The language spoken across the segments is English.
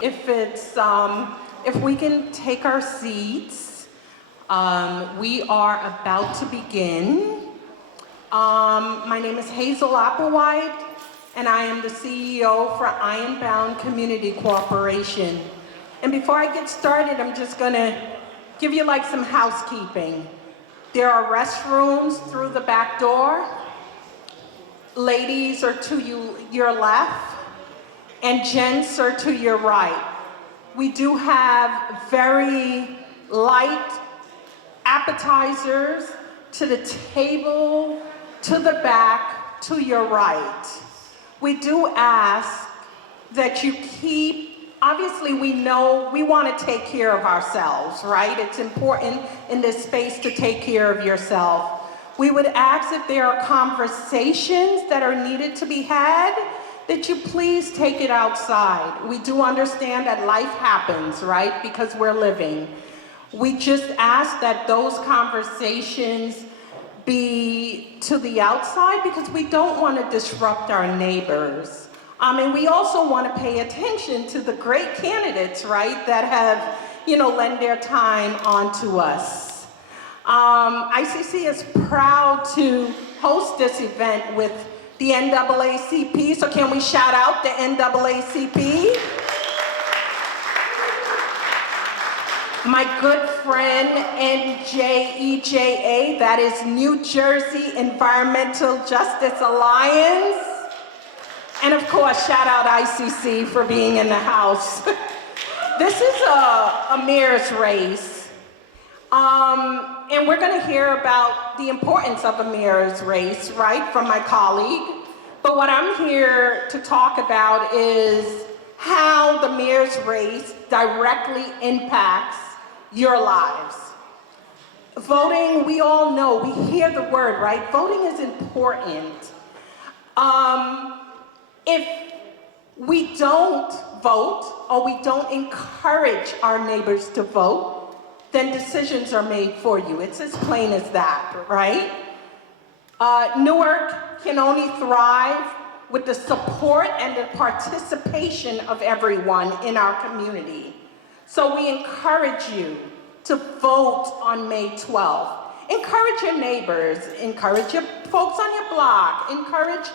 If we can take our seats, we are about to begin. My name is Hazel Applewhite, and I am the CEO for Ironbound Community Corporation. And before I get started, I'm just gonna give you like some housekeeping. There are restrooms through the back door. Ladies are to your left, and gents are to your right. We do have very light appetizers to the table, to the back, to your right. We do ask that you keep, obviously we know we want to take care of ourselves, right? It's important in this space to take care of yourself. We would ask if there are conversations that are needed to be had, that you please take it outside. We do understand that life happens, right? Because we're living. We just ask that those conversations be to the outside because we don't want to disrupt our neighbors. And we also want to pay attention to the great candidates, right, that have, lent their time onto us. ICC is proud to host this event with the NAACP, so can we shout out the NAACP? My good friend NJEJA, that is New Jersey Environmental Justice Alliance. And of course, shout out ICC for being in the house. This is a mayor's race. And we're going to hear about the importance of a mayor's race, right, from my colleague. But what I'm here to talk about is how the mayor's race directly impacts your lives. Voting, we all know, we hear the word, right? Voting is important. If we don't vote or we don't encourage our neighbors to vote, then decisions are made for you. It's as plain as that, right? Newark can only thrive with the support and the participation of everyone in our community. So we encourage you to vote on May 12th. Encourage your neighbors, encourage your folks on your block, encourage,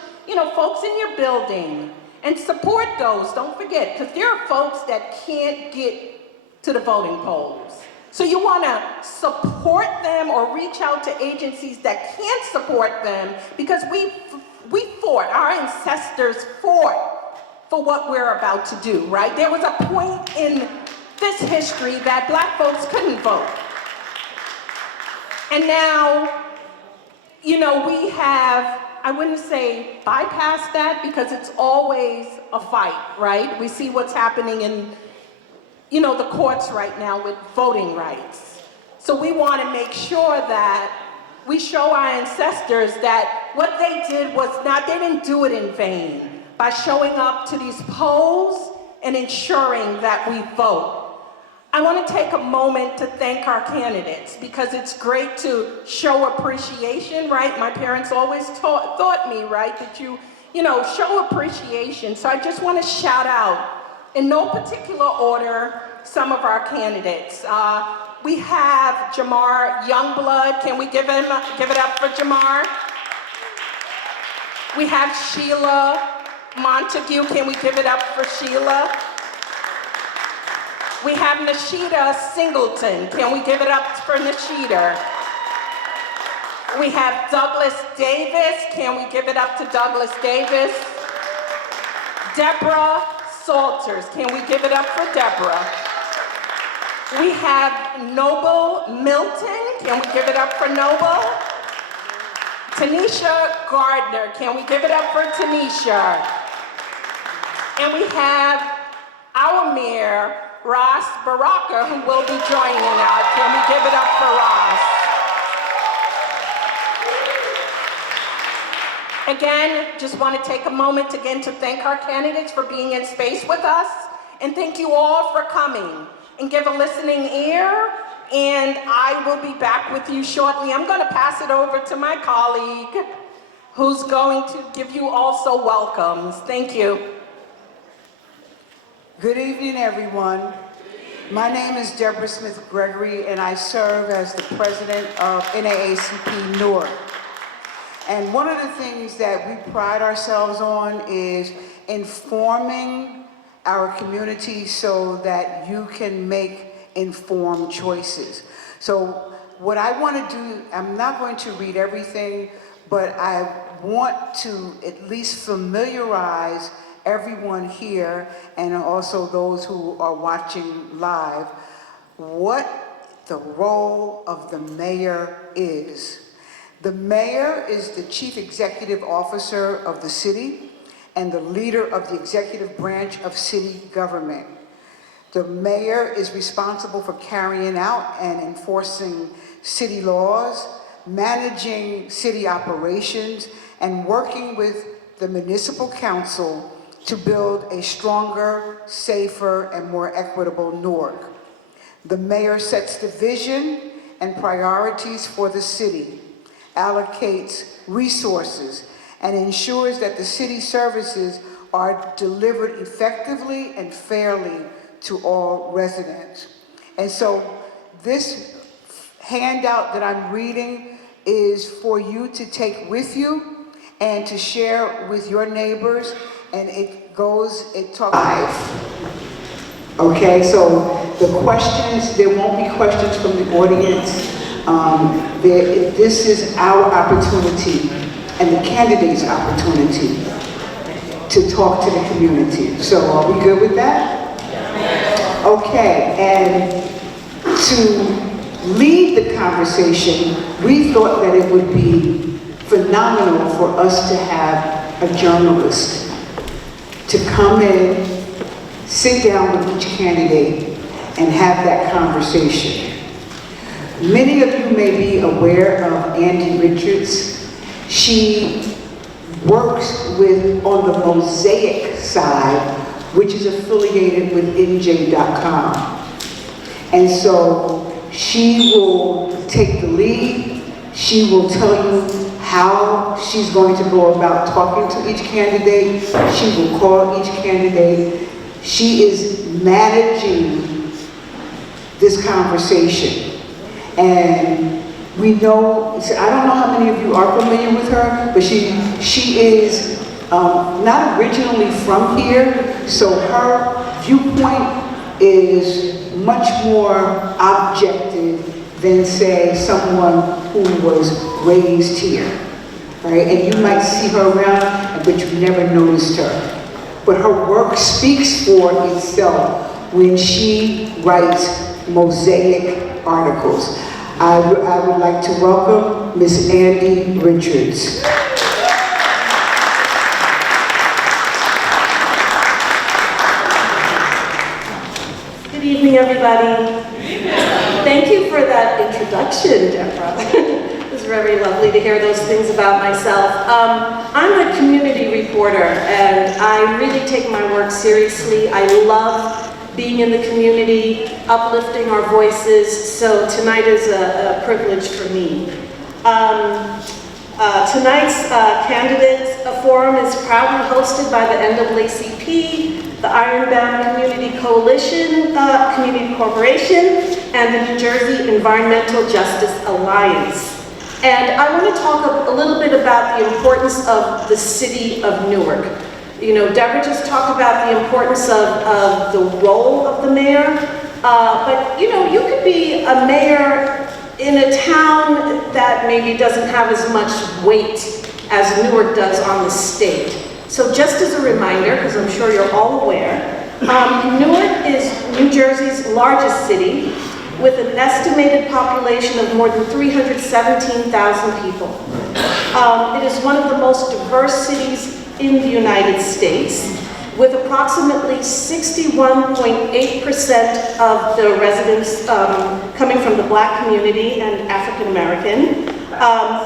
folks in your building, and support those, don't forget, because there are folks that can't get to the voting polls. So you want to support them or reach out to agencies that can't support them because we fought, our ancestors fought for what we're about to do, right? There was a point in this history that Black folks couldn't vote. And now, we have, I wouldn't say bypassed that because it's always a fight, right? We see what's happening in the courts right now with voting rights. So we want to make sure that we show our ancestors that what they did was they didn't do it in vain by showing up to these polls and ensuring that we vote. I want to take a moment to thank our candidates because it's great to show appreciation, right? My parents always taught me, right, that you show appreciation. So I just want to shout out, in no particular order, some of our candidates. We have Jamar Youngblood. Can we give it up for Jamar? We have Sheila Montague. Can we give it up for Sheila? We have Nashida Singleton. Can we give it up for Nashida? We have Douglas Davis. Can we give it up to Douglas Davis? Deborah Salters. Can we give it up for Deborah? We have Noble Milton. Can we give it up for Noble? Tanisha Gardner. Can we give it up for Tanisha? And we have our mayor, Ross Baraka, who will be joining us. Can we give it up for Ross? Again, just want to take a moment again to thank our candidates for being in space with us, and thank you all for coming, and give a listening ear, and I will be back with you shortly. I'm going to pass it over to my colleague, who's going to give you also welcomes. Thank you. Good evening, everyone. My name is Deborah Smith Gregory, and I serve as the president of NAACP Newark. And one of the things that we pride ourselves on is informing our community so that you can make informed choices. So what I want to do, I'm not going to read everything, but I want to at least familiarize everyone here and also those who are watching live what the role of the mayor is. The mayor is the chief executive officer of the city and the leader of the executive branch of city government. The mayor is responsible for carrying out and enforcing city laws, managing city operations, and working with the municipal council to build a stronger, safer, and more equitable Newark. The mayor sets the vision and priorities for the city, allocates resources, and ensures that the city services are delivered effectively and fairly to all residents. And so this handout that I'm reading is for you to take with you and to share with your neighbors, and it talks live. Okay, so the questions, there won't be questions from the audience. This is our opportunity and the candidate's opportunity to talk to the community. So are we good with that? Okay, and to lead the conversation, we thought that it would be phenomenal for us to have a journalist to come in, sit down with each candidate, and have that conversation. Many of you may be aware of Andy Richards. She works on the Mosaic side, which is affiliated with NJ.com. And so she will take the lead. She will tell you how she's going to go about talking to each candidate. She will call each candidate. She is managing this conversation. And we know, I don't know how many of you are familiar with her, but she is not originally from here, so her viewpoint is much more objective than, say, someone who was raised here, right? And you might see her around, but you've never noticed her. But her work speaks for itself when she writes Mosaic articles. I would like to welcome Ms. Andy Richards. Good evening, everybody. Thank you for that introduction, Deborah. It was very lovely to hear those things about myself. I'm a community reporter, and I really take my work seriously. I love being in the community, uplifting our voices, so tonight is a privilege for me. Tonight's candidate forum is proudly hosted by the NAACP, the Ironbound Community Coalition, Community Corporation, and the New Jersey Environmental Justice Alliance. And I want to talk a little bit about the importance of the city of Newark. You know, Deborah just talked about the importance of the role of the mayor, but you know, you could be a mayor in a town that maybe doesn't have as much weight as Newark does on the state. So just as a reminder, because I'm sure you're all aware, Newark is New Jersey's largest city with an estimated population of more than 317,000 people. It is one of the most diverse cities in the United States, with approximately 61.8% of the residents coming from the Black community and African American,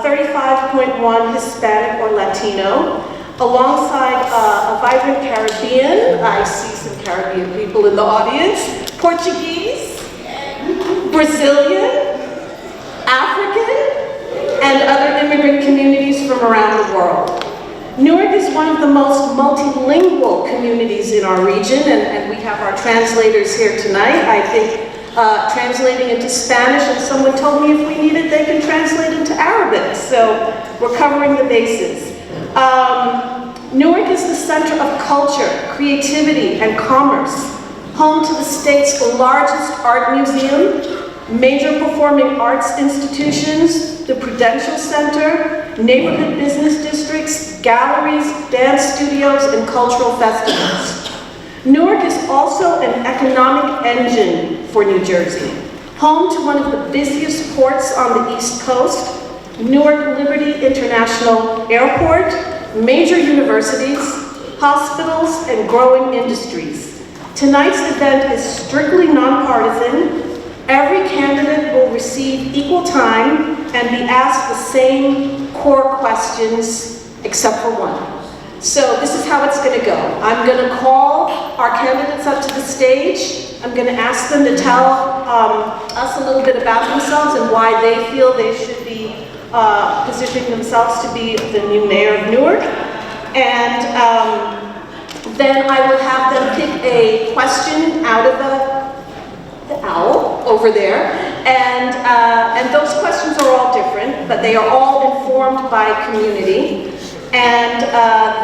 35.1 Hispanic or Latino, alongside a vibrant Caribbean. I see some Caribbean people in the audience. Portuguese, Brazilian, African, and other immigrant communities from around the world. Newark is one of the most multilingual communities in our region, and we have our translators here tonight. I think translating into Spanish, and someone told me if we need it, they can translate into Arabic. So we're covering the bases. Newark is the center of culture, creativity, and commerce, home to the state's largest art museum, major performing arts institutions, the Prudential Center, neighborhood business districts, galleries, dance studios, and cultural festivals. Newark is also an economic engine for New Jersey, home to one of the busiest ports on the East Coast, Newark Liberty International Airport, major universities, hospitals, and growing industries. Tonight's event is strictly nonpartisan. Every candidate will receive equal time and be asked the same core questions, except for one. So this is how it's going to go. I'm going to call our candidates up to the stage. I'm going to ask them to tell us a little bit about themselves and why they feel they should be positioning themselves to be the new mayor of Newark. And then I will have them pick a question out of the owl over there, and those questions are all different, but they are all informed by community. And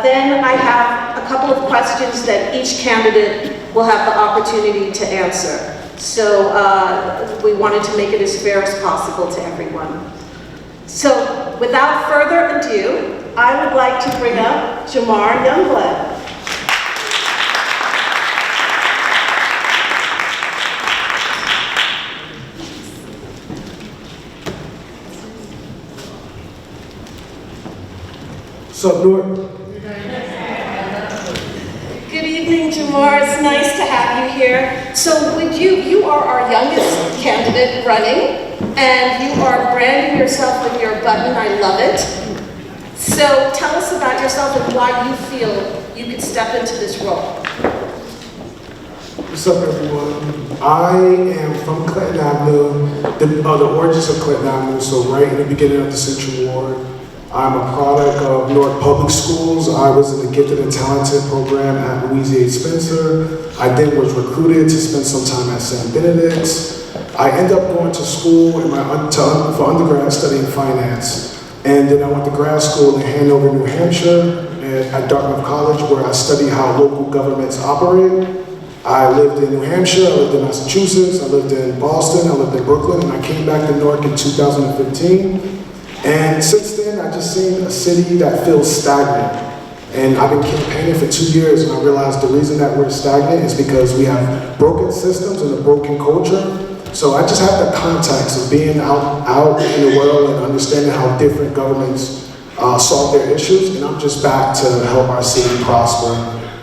then I have a couple of questions that each candidate will have the opportunity to answer. So we wanted to make it as fair as possible to everyone. So without further ado, I would like to bring up Jamar Youngblood. What's up, Newark? Good evening, Jamar. It's nice to have you here. So you are our youngest candidate running, and you are branding yourself with your button. I love it. So tell us about yourself and why you feel you could step into this role. What's up, everyone? I am from Clinton Avenue, the origins of Clinton Avenue, so right in the beginning of the Central Ward. I'm a product of Newark Public Schools. I was in the Gifted and Talented program at Louise A. Spencer. I then was recruited to spend some time at St. Benedict's. I ended up going to school for undergrad studying finance. And then I went to grad school in Hanover, New Hampshire at Dartmouth College, where I studied how local governments operate. I lived in New Hampshire, I lived in Massachusetts, I lived in Boston, I lived in Brooklyn, and I came back to Newark in 2015. And since then, I just seen a city that feels stagnant. And I've been campaigning for 2 years, and I realized the reason that we're stagnant is because we have broken systems and a broken culture. So I just have the context of being out in the world and understanding how different governments solve their issues, and I'm just back to help our city prosper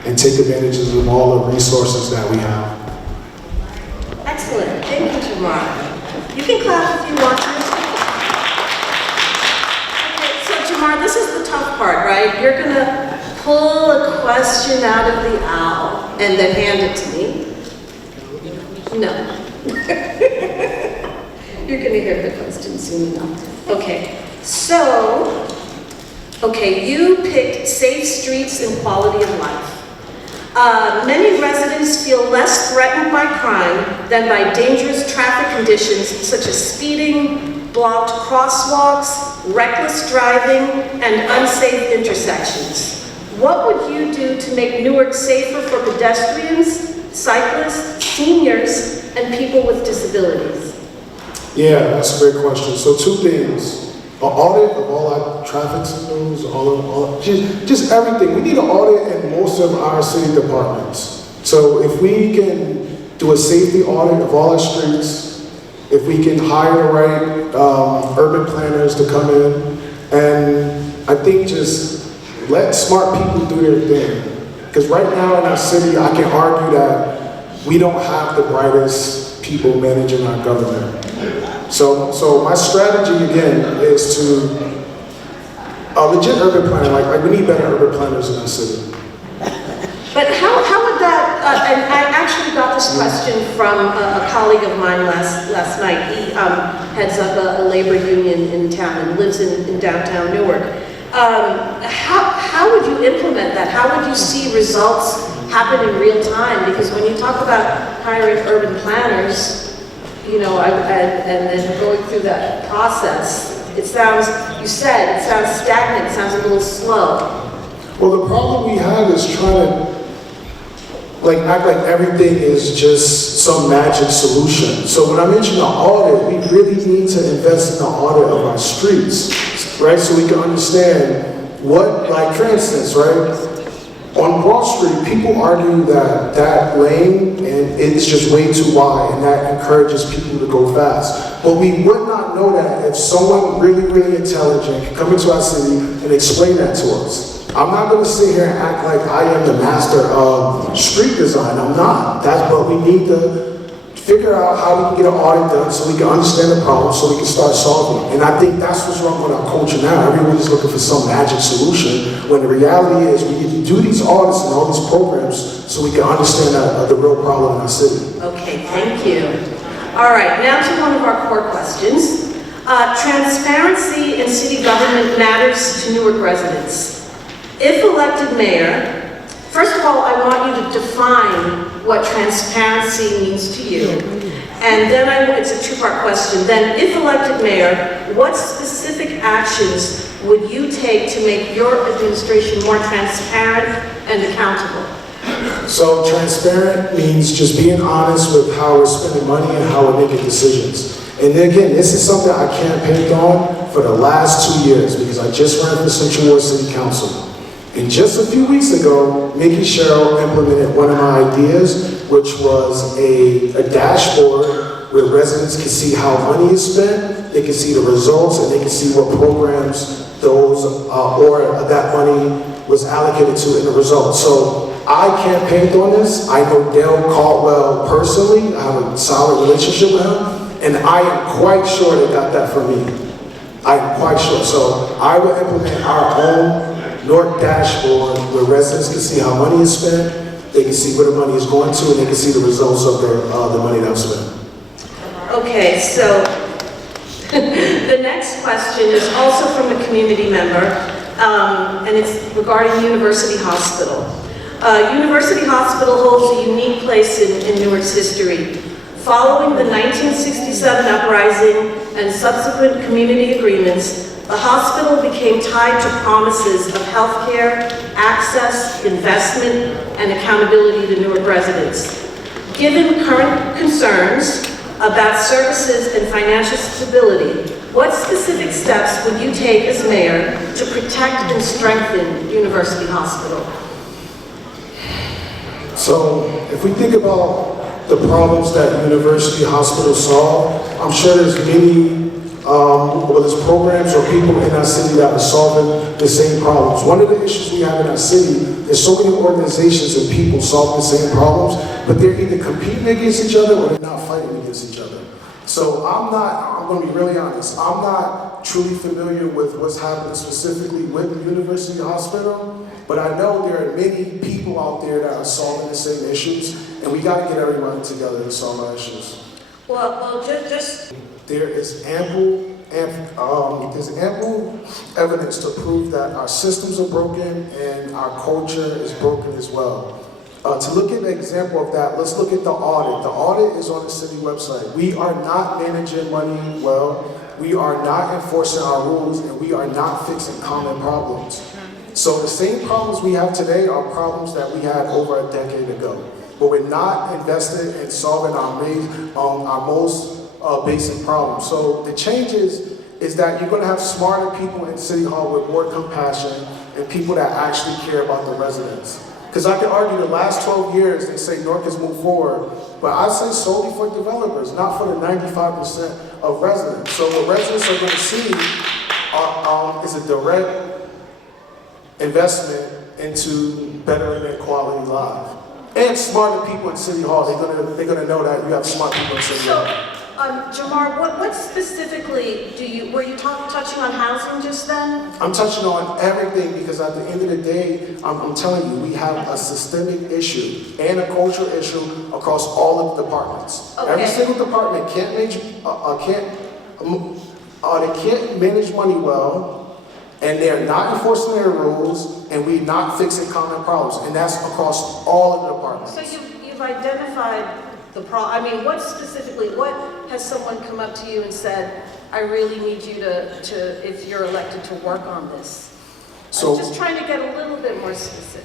and take advantage of all the resources that we have. Excellent. Thank you, Jamar. You can clap if you want to. Jamar, this is the tough part, right? You're going to pull a question out of the owl and then hand it to me. No. You're going to hear the question soon enough. Okay, so, you picked safe streets and quality of life. Many residents feel less threatened by crime than by dangerous traffic conditions such as speeding, blocked crosswalks, reckless driving, and unsafe intersections. What would you do to make Newark safer for pedestrians, cyclists, seniors, and people with disabilities? Yeah, that's a great question. So 2 things. An audit of all our traffic signals, just everything. We need an audit in most of our city departments. So if we can do a safety audit of all our streets, if we can hire the right urban planners to come in, and I think just let smart people do their thing. Because right now in our city, I can argue that we don't have the brightest people managing our government. So my strategy again is to a legit urban planner. Like we need better urban planners in our city. But how would that, and I actually got this question from a colleague of mine last night. He heads up a labor union in town and lives in downtown Newark. How would that? How would you see results happen in real time? Because when you talk about hiring urban planners, you know, and then going through that process, it sounds, you said, it sounds stagnant, it sounds a little slow. Well, the problem we have is trying to act like everything is just some magic solution. So when I mention the audit, we really need to invest in the audit of our streets, right? So we can understand what, like for instance, right? On Broad Street, people argue that that lane and it's just way too wide and that encourages people to go fast. But we would not know that if someone really, really intelligent could come into our city and explain that to us. I'm not going to sit here and act like I am the master of street design. I'm not. That's what we need to figure out how we can get an audit done so we can understand the problem so we can start solving it. And I think that's what's wrong with our culture now. Everyone's looking for some magic solution when the reality is we need to do these audits and all these programs so we can understand the real problem in our city. Okay, thank you. All right, now to one of our core questions. Transparency in city government matters to Newark residents. If elected mayor, first of all, I want you to define what transparency means to you. And then it's a two-part question. Then, if elected mayor, what specific actions would you take to make your administration more transparent and accountable? So transparent means just being honest with how we're spending money and how we're making decisions. And then again, this is something I campaigned on for the last 2 years because I just ran for Central Ward City Council. And just a few weeks ago, Mickey Sherrill implemented one of my ideas, which was a dashboard where residents can see how money is spent, they can see the results, and they can see what programs those or that money was allocated to in the results. So I campaigned on this. I know Dale Caldwell personally. I have a solid relationship with him, and I am quite sure they got that from me. I'm quite sure. So I will implement our own Newark dashboard where residents can see how money is spent, they can see where the money is going to, and they can see the results of the money that was spent. Okay, so the next question is also from a community member, and it's regarding University Hospital. University Hospital holds a unique place in Newark's history. Following the 1967 uprising and subsequent community agreements, the hospital became tied to promises of healthcare, access, investment, and accountability to Newark residents. Given current concerns about services and financial stability, what specific steps would you take as mayor to protect and strengthen University Hospital? So if we think about the problems that University Hospital solve, I'm sure there's many whether it's programs or people in our city that are solving the same problems. One of the issues we have in our city is so many organizations and people solving the same problems, but they're either competing against each other or they're not fighting against each other. So I'm going to be really honest, I'm not truly familiar with what's happening specifically with the University Hospital, but I know there are many people out there that are solving the same issues, and we got to get everyone together to solve our issues. Well, just There is ample evidence to prove that our systems are broken and our culture is broken as well. To look at an example of that, let's look at the audit. The audit is on the city website. We are not managing money well, we are not enforcing our rules, and we are not fixing common problems. So the same problems we have today are problems that we had over a decade ago. But we're not invested in solving our most basic problems. So the change is that you're going to have smarter people in City Hall with more compassion and people that actually care about the residents. Because I can argue the last 12 years they say Newark has moved forward, but I say solely for developers, not for the 95% of residents. So what residents are going to see is a direct investment into bettering their quality of life. And smarter people in City Hall, they're gonna know that you have smart people in City Hall. Jamar, what specifically were you touching on housing just then? I'm touching on everything because at the end of the day, I'm telling you, we have a systemic issue and a cultural issue across all of the departments. Okay. Every single department can't manage money well, And they're not enforcing their rules, and we're not fixing common problems. And that's across all of the departments. So you've identified the problem. I mean, what specifically, what has someone come up to you and said, I really need you to if you're elected, to work on this? So, I'm just trying to get a little bit more specific.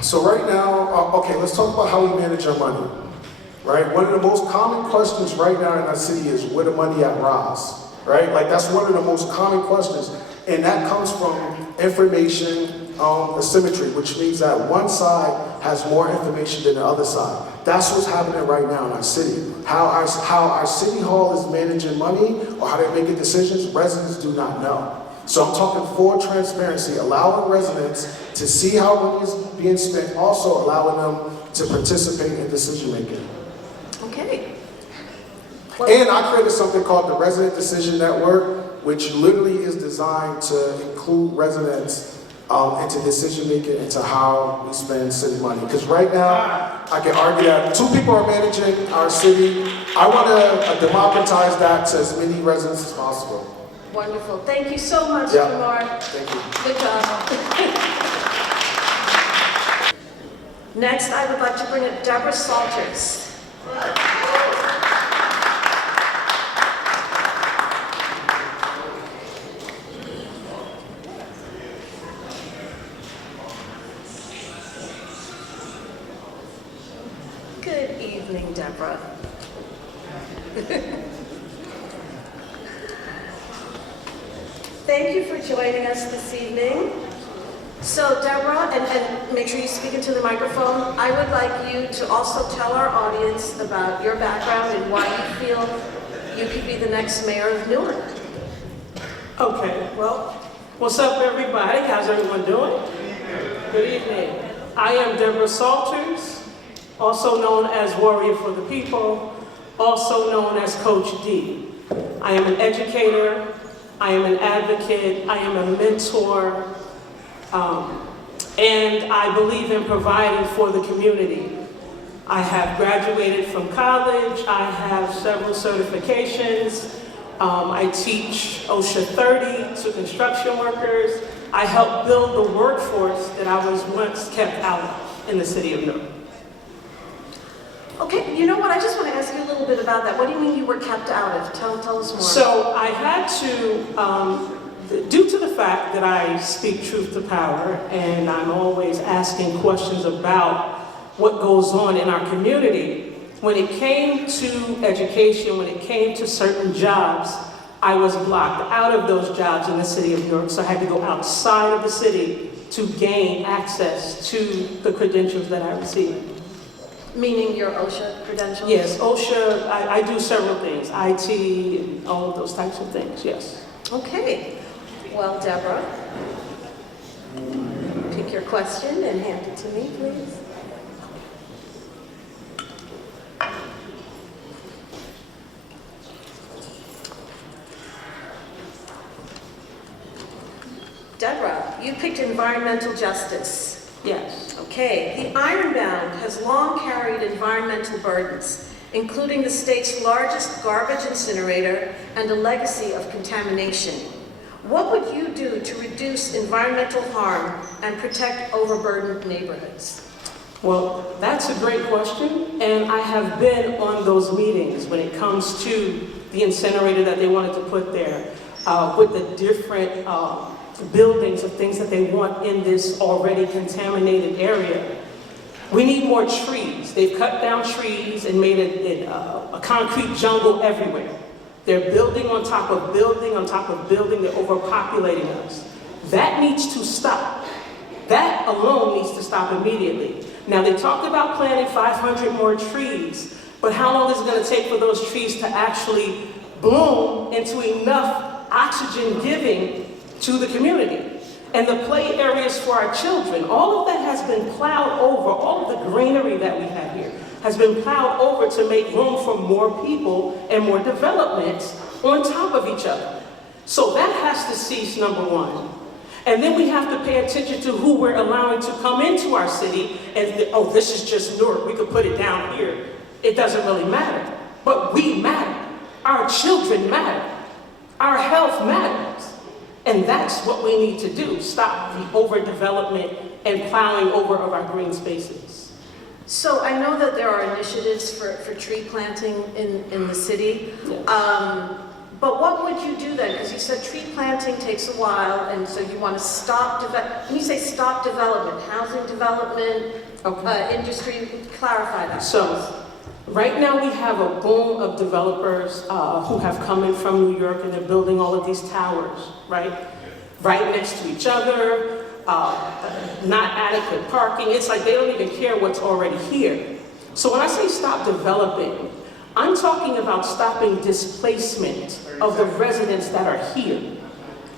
So right now, okay, let's talk about how we manage our money, right? One of the most common questions right now in our city is, where the money at Ross, right? Like, that's one of the most common questions. And that comes from information asymmetry, which means that one side has more information than the other side. That's what's happening right now in our city. How our city hall is managing money, or how they're making decisions, residents do not know. So I'm talking for transparency, allowing residents to see how money is being spent, also allowing them to participate in decision making. Okay. And I created something called the Resident Decision Network, which literally is designed to include residents into decision making, into how we spend city money. Because right now, I can argue that 2 people are managing our city. I want to democratize that to as many residents as possible. Wonderful. Thank you so much, Yeah. Jamar. Thank you. Good job. Next, I would like to bring up Deborah Salters. Good evening, Deborah. Thank you for joining us this evening. So Deborah, and make sure you speak into the microphone, I would like you to also tell our audience about your background and why you feel you could be the next mayor of Newark. Okay, well, what's up everybody? How's everyone doing? Good evening. I am Deborah Salters, also known as Warrior for the People, also known as Coach D. I am an educator, I am an advocate, I am a mentor, and I believe in providing for the community. I have graduated from college, I have several certifications, I teach OSHA 30 to construction workers. I help build the workforce that I was once kept out of in the city of Newark. Okay, you know what, I just want to ask you a little bit about that. What do you mean you were kept out of? Tell us more. So I had to, due to the fact that I speak truth to power and I'm always asking questions about what goes on in our community, when it came to education, when it came to certain jobs, I was blocked out of those jobs in the city of Newark, so I had to go outside of the city to gain access to the credentials that I received. Meaning your OSHA credentials? Yes, OSHA, I do several things, IT, and all of those types of things, yes. Okay. Well, Deborah, pick your question and hand it to me, please. Deborah, you picked environmental justice. Yes. Okay, the Ironbound has long carried environmental burdens, including the state's largest garbage incinerator and a legacy of contamination. What would you do to reduce environmental harm and protect overburdened neighborhoods? Well, that's a great question, and I have been on those meetings when it comes to the incinerator that they wanted to put there, with the different buildings of things that they want in this already contaminated area. We need more trees. They've cut down trees and made it a concrete jungle everywhere. They're building on top of building on top of building. They're overpopulating us. That needs to stop. That alone needs to stop immediately. Now, they talked about planting 500 more trees, but how long is it going to take for those trees to actually bloom into enough oxygen giving to the community? And the play areas for our children, all of that has been plowed over. All of the greenery that we have here has been plowed over to make room for more people and more developments on top of each other. So that has to cease, number one. And then we have to pay attention to who we're allowing to come into our city and, oh, this is just Newark, we could put it down here. It doesn't really matter. But we matter. Our children matter. Our health matters. And that's what we need to do, stop the overdevelopment and plowing over of our green spaces. So I know that there are initiatives for tree planting in the city. Yes. But what would you do then? Because you said tree planting takes a while, and so you want to stop, when you say stop development, housing development, Okay. industry, clarify that. So, right now we have a boom of developers who have come in from New York and they're building all of these towers, right? Right next to each other, not adequate parking. It's like they don't even care what's already here. So when I say stop developing, I'm talking about stopping displacement of the residents that are here.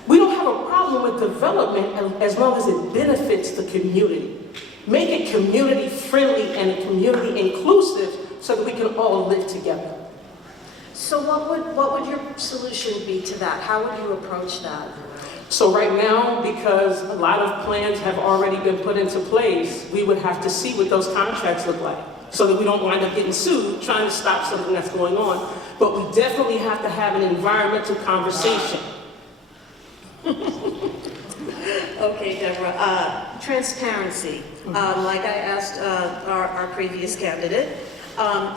We don't have a problem with development as long as it benefits the community. Make it community friendly and community inclusive so that we can all live together. So what would your solution be to that? How would you approach that? So right now, because a lot of plans have already been put into place, we would have to see what those contracts look like so that we don't wind up getting sued trying to stop something that's going on. But we definitely have to have an environmental conversation. Okay, Deborah. Transparency. Like I asked our previous candidate,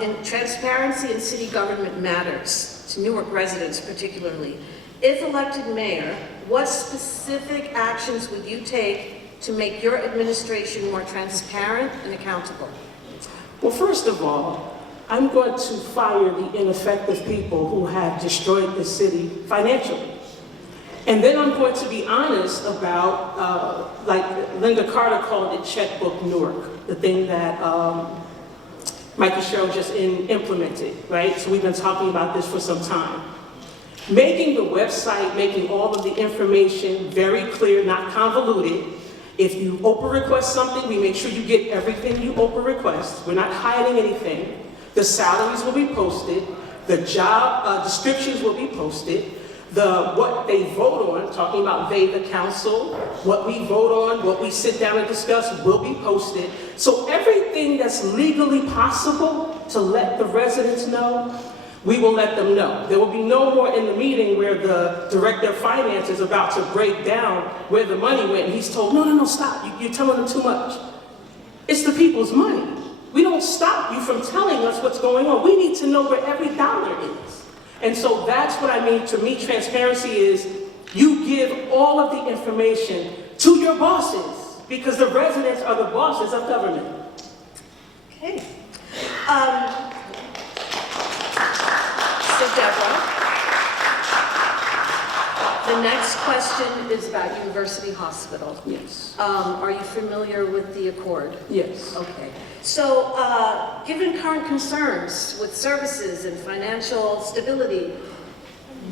in transparency in city government matters, to Newark residents particularly. If elected mayor, what specific actions would you take to make your administration more transparent and accountable? Well, first of all, I'm going to fire the ineffective people who have destroyed the city financially. And then I'm going to be honest about, like Linda Carter called it Checkbook Newark, the thing that Michael Sherrill just implemented, right? So we've been talking about this for some time. Making the website, making all of the information very clear, not convoluted. If you Oprah request something, we make sure you get everything you Oprah request. We're not hiding anything. The salaries will be posted. The job descriptions will be posted. What they vote on, talking about they, the council, what we vote on, what we sit down and discuss will be posted. So everything that's legally possible to let the residents know, we will let them know. There will be no more in the meeting where the director of finance is about to break down where the money went and he's told, no, stop, you're telling them too much. It's the people's money. We don't stop you from telling us what's going on. We need to know where every dollar is. And so that's what I mean. To me, transparency is you give all of the information to your bosses because the residents are the bosses of government. Okay. So Deborah, the next question is about University Hospital. Yes. Are you familiar with the accord? Yes. Okay. So, given current concerns with services and financial stability,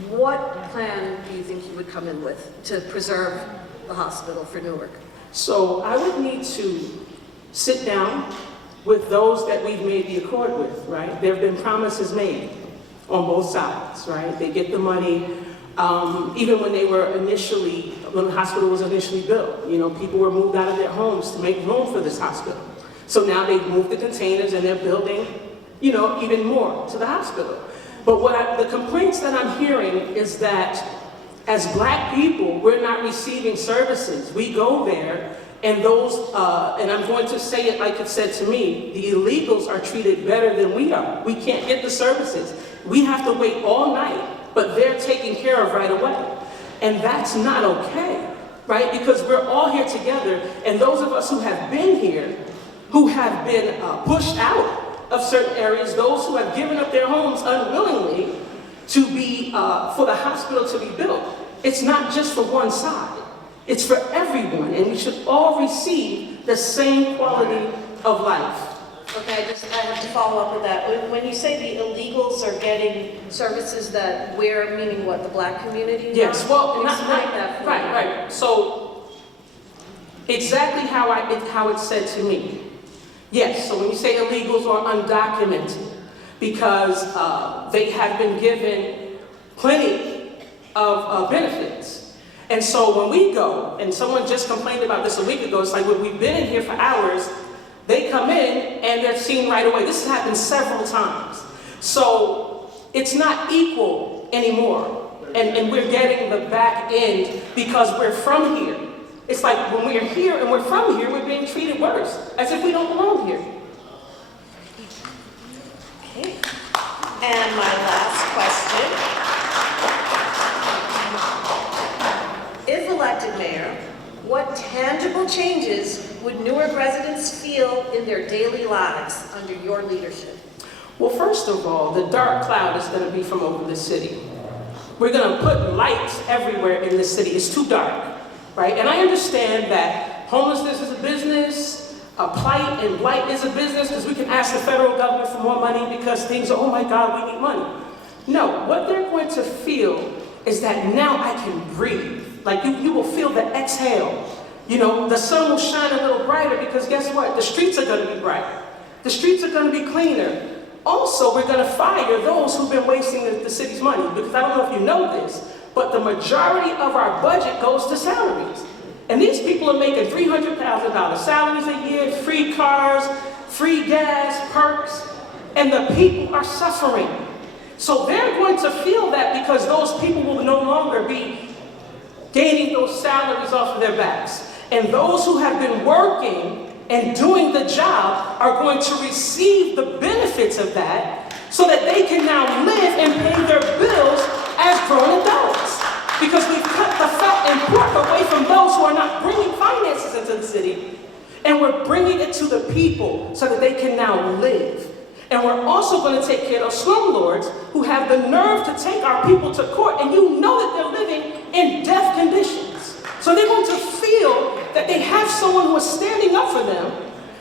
what plan do you think you would come in with to preserve the hospital for Newark? So I would need to sit down with those that we've made the accord with, right? There have been promises made on both sides, right? They get the money, even when when the hospital was initially built, people were moved out of their homes to make room for this hospital. So now they've moved the containers and they're building, even more to the hospital. But the complaints that I'm hearing is that as Black people, we're not receiving services. We go there and and I'm going to say it like it said to me, the illegals are treated better than we are. We can't get the services. We have to wait all night, but they're taken care of right away. And that's not okay, right? Because we're all here together, and those of us who have been here, who have been pushed out of certain areas, those who have given up their homes unwillingly to be, for the hospital to be built. It's not just for one side, it's for everyone, and we should all receive the same quality of life. Okay, I have to follow up with that. When you say the illegals are getting services that we're, meaning what, the Black community? Yes, well, explain that for me. right. So, exactly how it's said to me. Yes, so when you say illegals or undocumented, because they have been given plenty of benefits. And so when we go, and someone just complained about this a week ago, it's like, well, we've been in here for hours, they come in and they're seen right away. This has happened several times. So it's not equal anymore. and we're getting the back end because we're from here. It's like when we're here and we're from here, we're being treated worse, as if we don't belong here. Okay. And my last question. If elected mayor, what tangible changes would Newark residents feel in their daily lives under your leadership? Well, first of all, the dark cloud is going to be from over the city. We're going to put lights everywhere in the city. It's too dark, right? And I understand that homelessness is a business, plight and blight is a business, because we can ask the federal government for more money because things are, oh my God, we need money. No, what they're going to feel is that now I can breathe. Like you will feel the exhale. You know, the sun will shine a little brighter because guess what? The streets are going to be brighter. The streets are going to be cleaner. Also, we're going to fire those who've been wasting the city's money, because I don't know if you know this, but the majority of our budget goes to salaries. And these people are making $300,000 salaries a year, free cars, free gas, perks, and the people are suffering. So they're going to feel that because those people will no longer be gaining those salaries off of their backs. And those who have been working and doing the job are going to receive the benefits of that so that they can now live and pay their bills as grown adults. Because we've cut the fat and pork away from those who are not bringing finances into the city, and we're bringing it to the people so that they can now live. And we're also going to take care of slumlords who have the nerve to take our people to court, and you know that they're living in death conditions. So they're going to feel that they have someone who is standing up for them,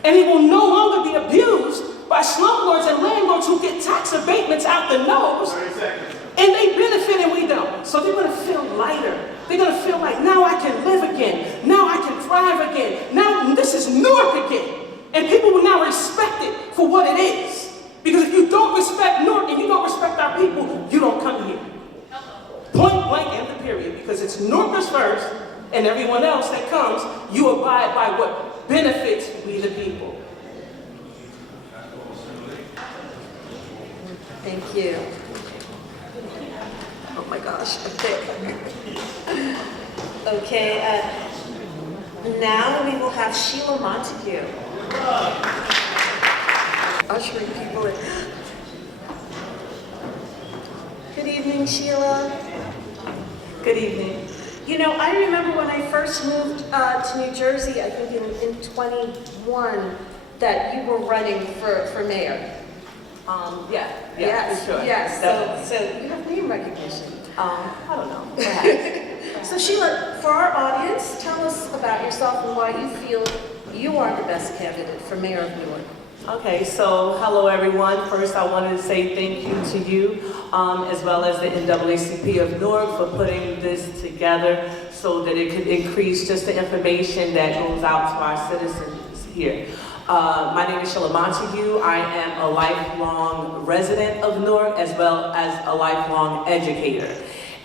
and they will no longer be abused by slumlords and landlords who get tax abatements out the nose, and they benefit and we don't. So they're going to feel lighter. They're going to feel like, now I can live again. Now I can thrive again. Now this is Newark again. And people will now respect it for what it is. Because if you don't respect Newark and you don't respect our people, you don't come here. Point blank and the period. Because it's Newarkers first, and everyone else that comes, you abide by what benefits we the people. Thank you. Oh my gosh. Okay, now we will have Sheila Montague. Ushering people in. Good evening, Sheila. Good evening. You know, I remember when I first moved to New Jersey, I think in 21, that you were running for mayor. Yeah, for sure. Yes, so you have name recognition. I don't know, perhaps. So Sheila, for our audience, tell us about yourself and why you feel you are the best candidate for mayor of Newark. Okay, so hello everyone. First I wanted to say thank you to you, as well as the NAACP of Newark for putting this together so that it could increase just the information that goes out to our citizens here. My name is Sheila Montague. I am a lifelong resident of Newark as well as a lifelong educator.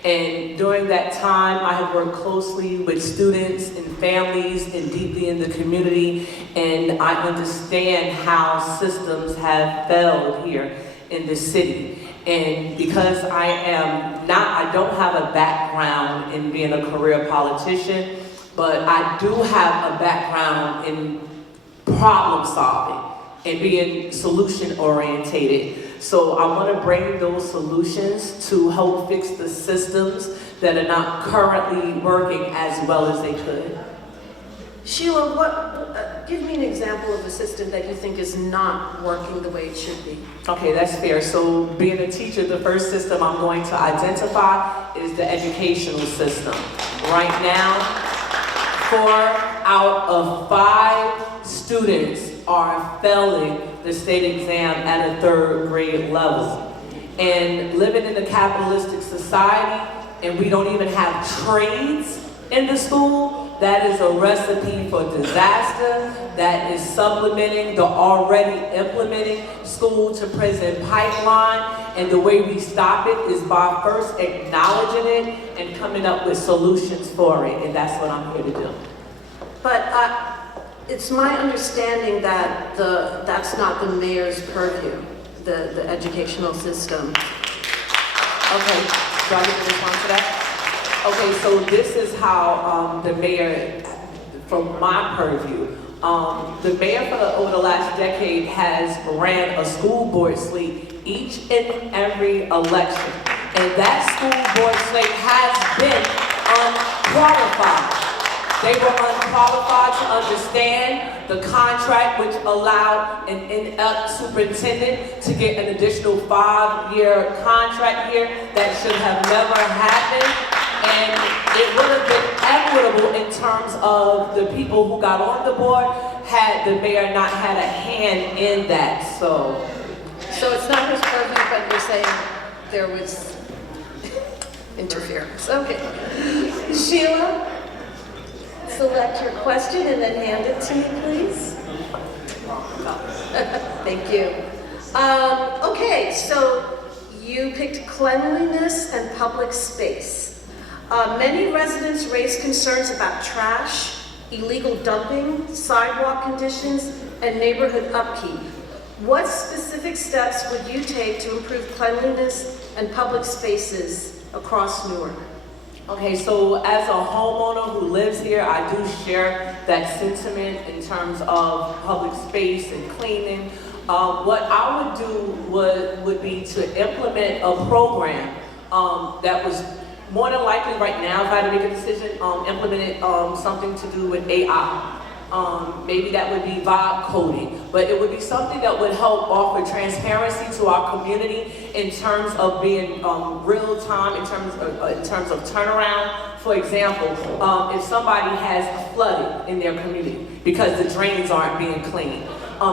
And during that time, I have worked closely with students and families and deeply in the community, and I understand how systems have failed here in the city. And because I don't have a background in being a career politician, but I do have a background in problem solving and being solution orientated. So I want to bring those solutions to help fix the systems that are not currently working as well as they could. Sheila, give me an example of a system that you think is not working the way it should be. Okay, that's fair. So being a teacher, the first system I'm going to identify is the educational system. Right now, 4 out of 5 students are failing the state exam at a 3rd grade level. And living in a capitalistic society, and we don't even have trades in the school, that is a recipe for disaster. That is supplementing the already implementing school to prison pipeline. And the way we stop it is by first acknowledging it and coming up with solutions for it. And that's what I'm here to do. But it's my understanding that that's not the mayor's purview, the educational system. Okay. Do I get to respond to that? Okay, so this is how the mayor, from my purview, the mayor over the last decade has ran a school board slate each and every election. And that school board slate has been unqualified. They were unqualified to understand the contract, which allowed an superintendent to get an additional 5-year contract here that should have never happened. And it would have been equitable in terms of the people who got on the board had the mayor not had a hand in that, so. So it's not his purview, but you're saying there was interference. Okay. Sheila, select your question and then hand it to me, please. Thank you. Okay, so you picked cleanliness and public space. Many residents raise concerns about trash, illegal dumping, sidewalk conditions, and neighborhood upkeep. What specific steps would you take to improve cleanliness and public spaces across Newark? Okay, so as a homeowner who lives here, I do share that sentiment in terms of public space and cleaning. What I would do would be to implement a program that was more than likely right now, if I had to make a decision, implemented something to do with AI. Maybe that would be vibe coding, but it would be something that would help offer transparency to our community in terms of being real time, in terms of turnaround. For example, if somebody has flooded in their community because the drains aren't being cleaned,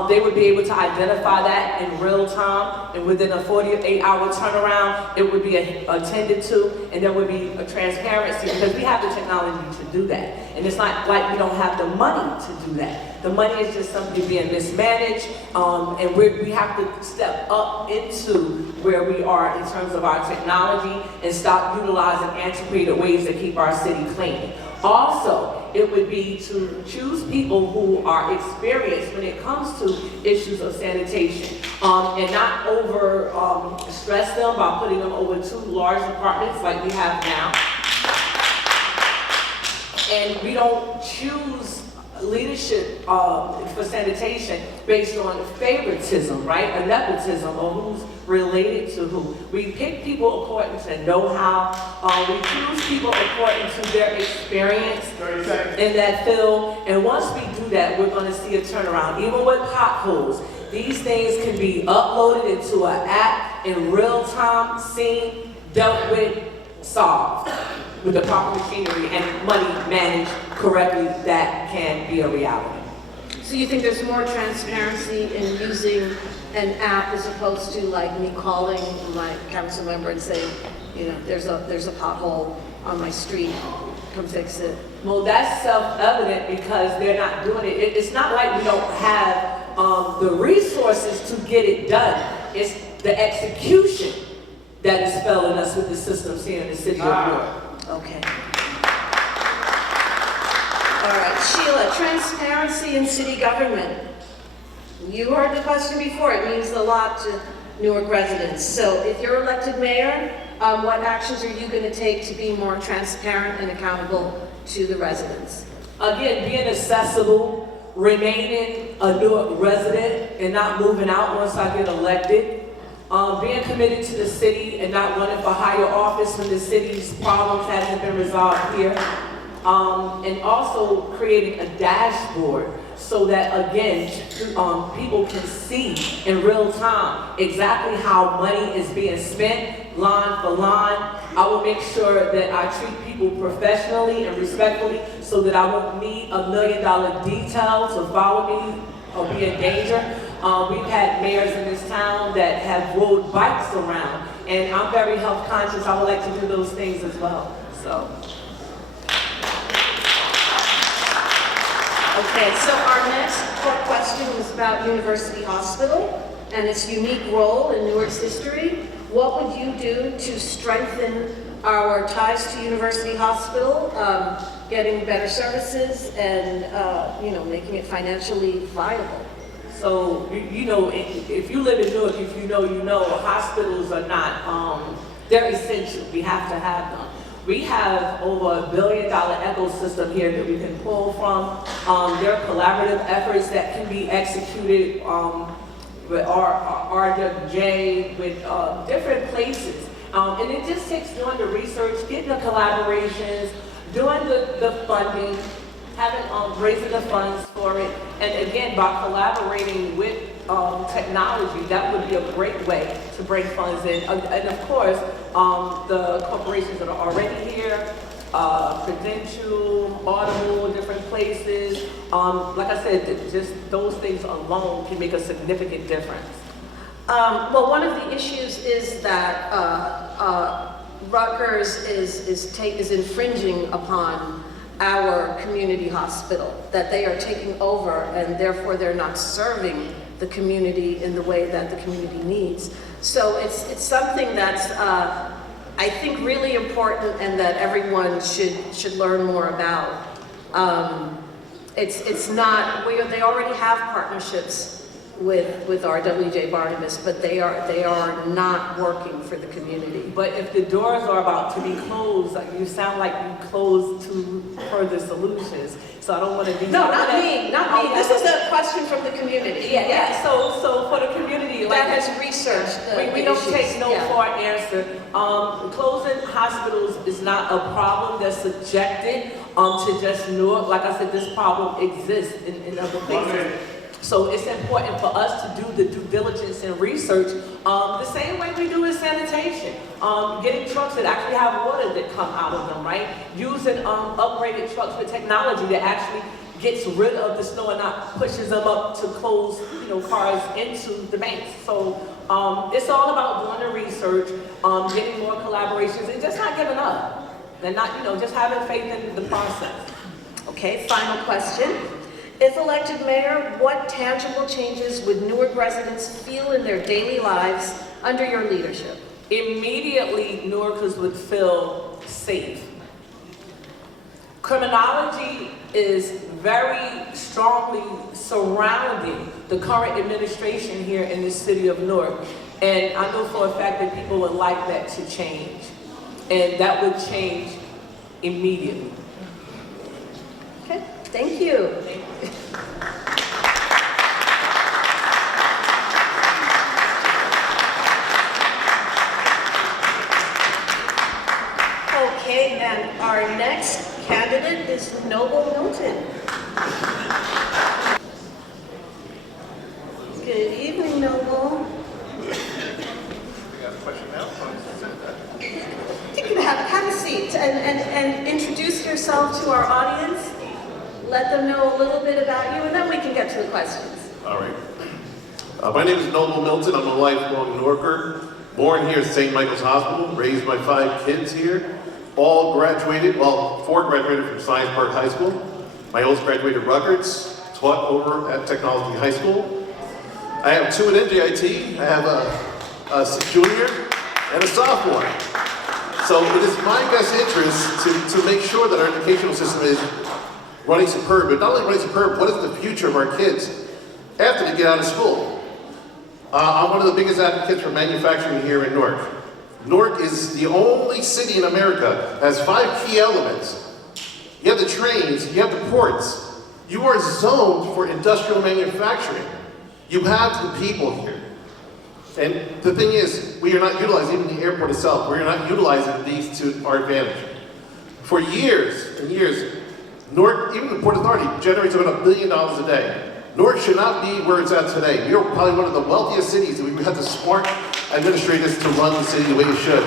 they would be able to identify that in real time, and within a 48-hour turnaround, it would be attended to, and there would be a transparency because we have the technology to do that. And it's not like we don't have the money to do that. The money is just something being mismanaged, and we have to step up into where we are in terms of our technology and stop utilizing antiquated ways to keep our city clean. Also, it would be to choose people who are experienced when it comes to issues of sanitation, and not over stress them by putting them over 2 large departments like we have now. And we don't choose leadership for sanitation based on favoritism, right? Or nepotism, or who's related to who. We pick people according to know-how. We choose people according to their experience in that field. And once we do that, we're going to see a turnaround. Even with potholes, these things can be uploaded into an app in real time, seen, dealt with, solved with the proper machinery and money managed correctly. That can be a reality. So you think there's more transparency in using an app as opposed to like me calling my council member and saying, you know, there's a pothole on my street, come fix it? Well, that's self-evident because they're not doing it. It's not like we don't have the resources to get it done. It's the execution that is failing us with the systems here in the city of Newark. Okay. All right, Sheila, transparency in city government. You heard the question before. It means a lot to Newark residents. So if you're elected mayor, what actions are you going to take to be more transparent and accountable to the residents? Again, being accessible, remaining a Newark resident and not moving out once I get elected. Being committed to the city and not running for higher office when the city's problems haven't been resolved here. And also creating a dashboard so that, again, people can see in real time exactly how money is being spent, line for line. I will make sure that I treat people professionally and respectfully so that I won't need $1 million detail to follow me or be in danger. We've had mayors in this town that have rode bikes around, and I'm very health conscious. I would like to do those things as well. So. Okay, so our next question is about University Hospital and its unique role in Newark's history. What would you do to strengthen our ties to University Hospital, getting better services and making it financially viable? So, you know, if you live in Newark, if you know, hospitals are not They're essential. We have to have them. We have over $1 billion ecosystem here that we can pull from. There are collaborative efforts that can be executed with RWJ, with different places. And it just takes doing the research, getting the collaborations, doing the funding, having raising the funds for it, and again, by collaborating with technology, that would be a great way to bring funds in. And of course, the corporations that are already here, Prudential, Audible, different places. Like I said, just those things alone can make a significant difference. Well, one of the issues is that Rutgers is infringing upon our community hospital, that they are taking over and therefore they're not serving the community in the way that the community needs. So it's something that's, I think, really important and that everyone should learn more about. It's not, they already have partnerships with RWJ Barnabas, but they are not working for the community. But if the doors are about to be closed, like you sound like you closed to further solutions. So I don't want to be. No, not me. This is a question from the community. Yeah. So for the community, like that has researched we don't take no for an answer. Closing hospitals is not a problem that's subjected to just Newark. Like I said, this problem exists in other places. So it's important for us to do the due diligence and research the same way we do in sanitation. Getting trucks that actually have water that come out of them, right? Using upgraded trucks with technology that actually gets rid of the snow and not pushes them up to close, cars into the banks. So it's all about doing the research, getting more collaborations, and just not giving up. And not, just having faith in the process. Okay, final question. If elected mayor, what tangible changes would Newark residents feel in their daily lives under your leadership? Immediately, Newarkers would feel safe. Criminology is very strongly surrounding the current administration here in the city of Newark. And I know for a fact that people would like that to change. And that would change immediately. Okay, thank you. Okay, and our next candidate is Noble Milton. Good evening, Noble. You can have a seat and introduce yourself to our audience. Let them know a little bit about you, and then we can get to the questions. All right. My name is Noble Milton. I'm a lifelong Newarker. Born here at St. Michael's Hospital. Raised my 5 kids here. All graduated, 4 graduated from Science Park High School. My oldest graduated Rutgers. Taught over at Technology High School. I have 2 at NJIT. I have a junior and a sophomore. So it is my best interest to make sure that our educational system is running superb, but not only running superb, what is the future of our kids after they get out of school? I'm one of the biggest advocates for manufacturing here in Newark. Newark is the only city in America that has 5 key elements. You have the trains, you have the ports. You are zoned for industrial manufacturing. You have the people here. And the thing is, we are not utilizing, even the airport itself, we are not utilizing these to our advantage. For years and years, Newark, even the Port Authority, generates about $1 billion a day. Newark should not be where it's at today. We are probably one of the wealthiest cities, and we have the smart administrators to run the city the way it should.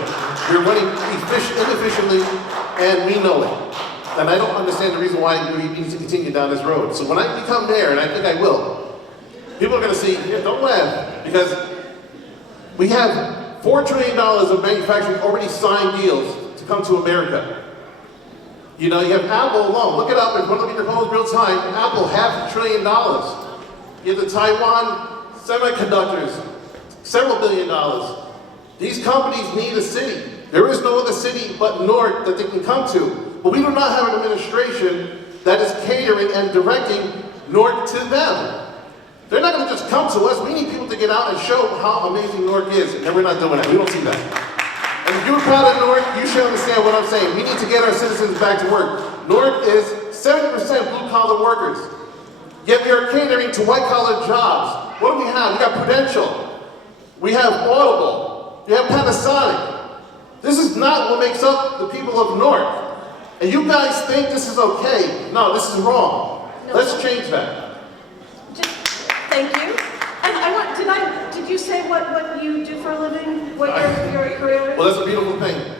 We're running inefficiently, and we know it. And I don't understand the reason why we need to continue down this road. So when I become mayor, and I think I will, people are going to see, don't laugh, because we have $4 trillion of manufacturing already signed deals to come to America. You have Apple alone. Look it up. If you want to look at your phones real time, Apple, $500 billion. You have the Taiwan semiconductors, several $billion. These companies need a city. There is no other city but Newark that they can come to. But we do not have an administration that is catering and directing Newark to them. They're not going to just come to us. We need people to get out and show how amazing Newark is. And we're not doing that. We don't see that. And if you're proud of Newark, you should understand what I'm saying. We need to get our citizens back to work. Newark is 70% blue-collar workers. Yet we are catering to white-collar jobs. What do we have? We got Prudential. We have Audible. We have Panasonic. This is not what makes up the people of Newark. And you guys think this is okay. No, this is wrong. No. Let's change that. Thank you. And did you say what you do for a living? What your career is? Well, that's a beautiful thing.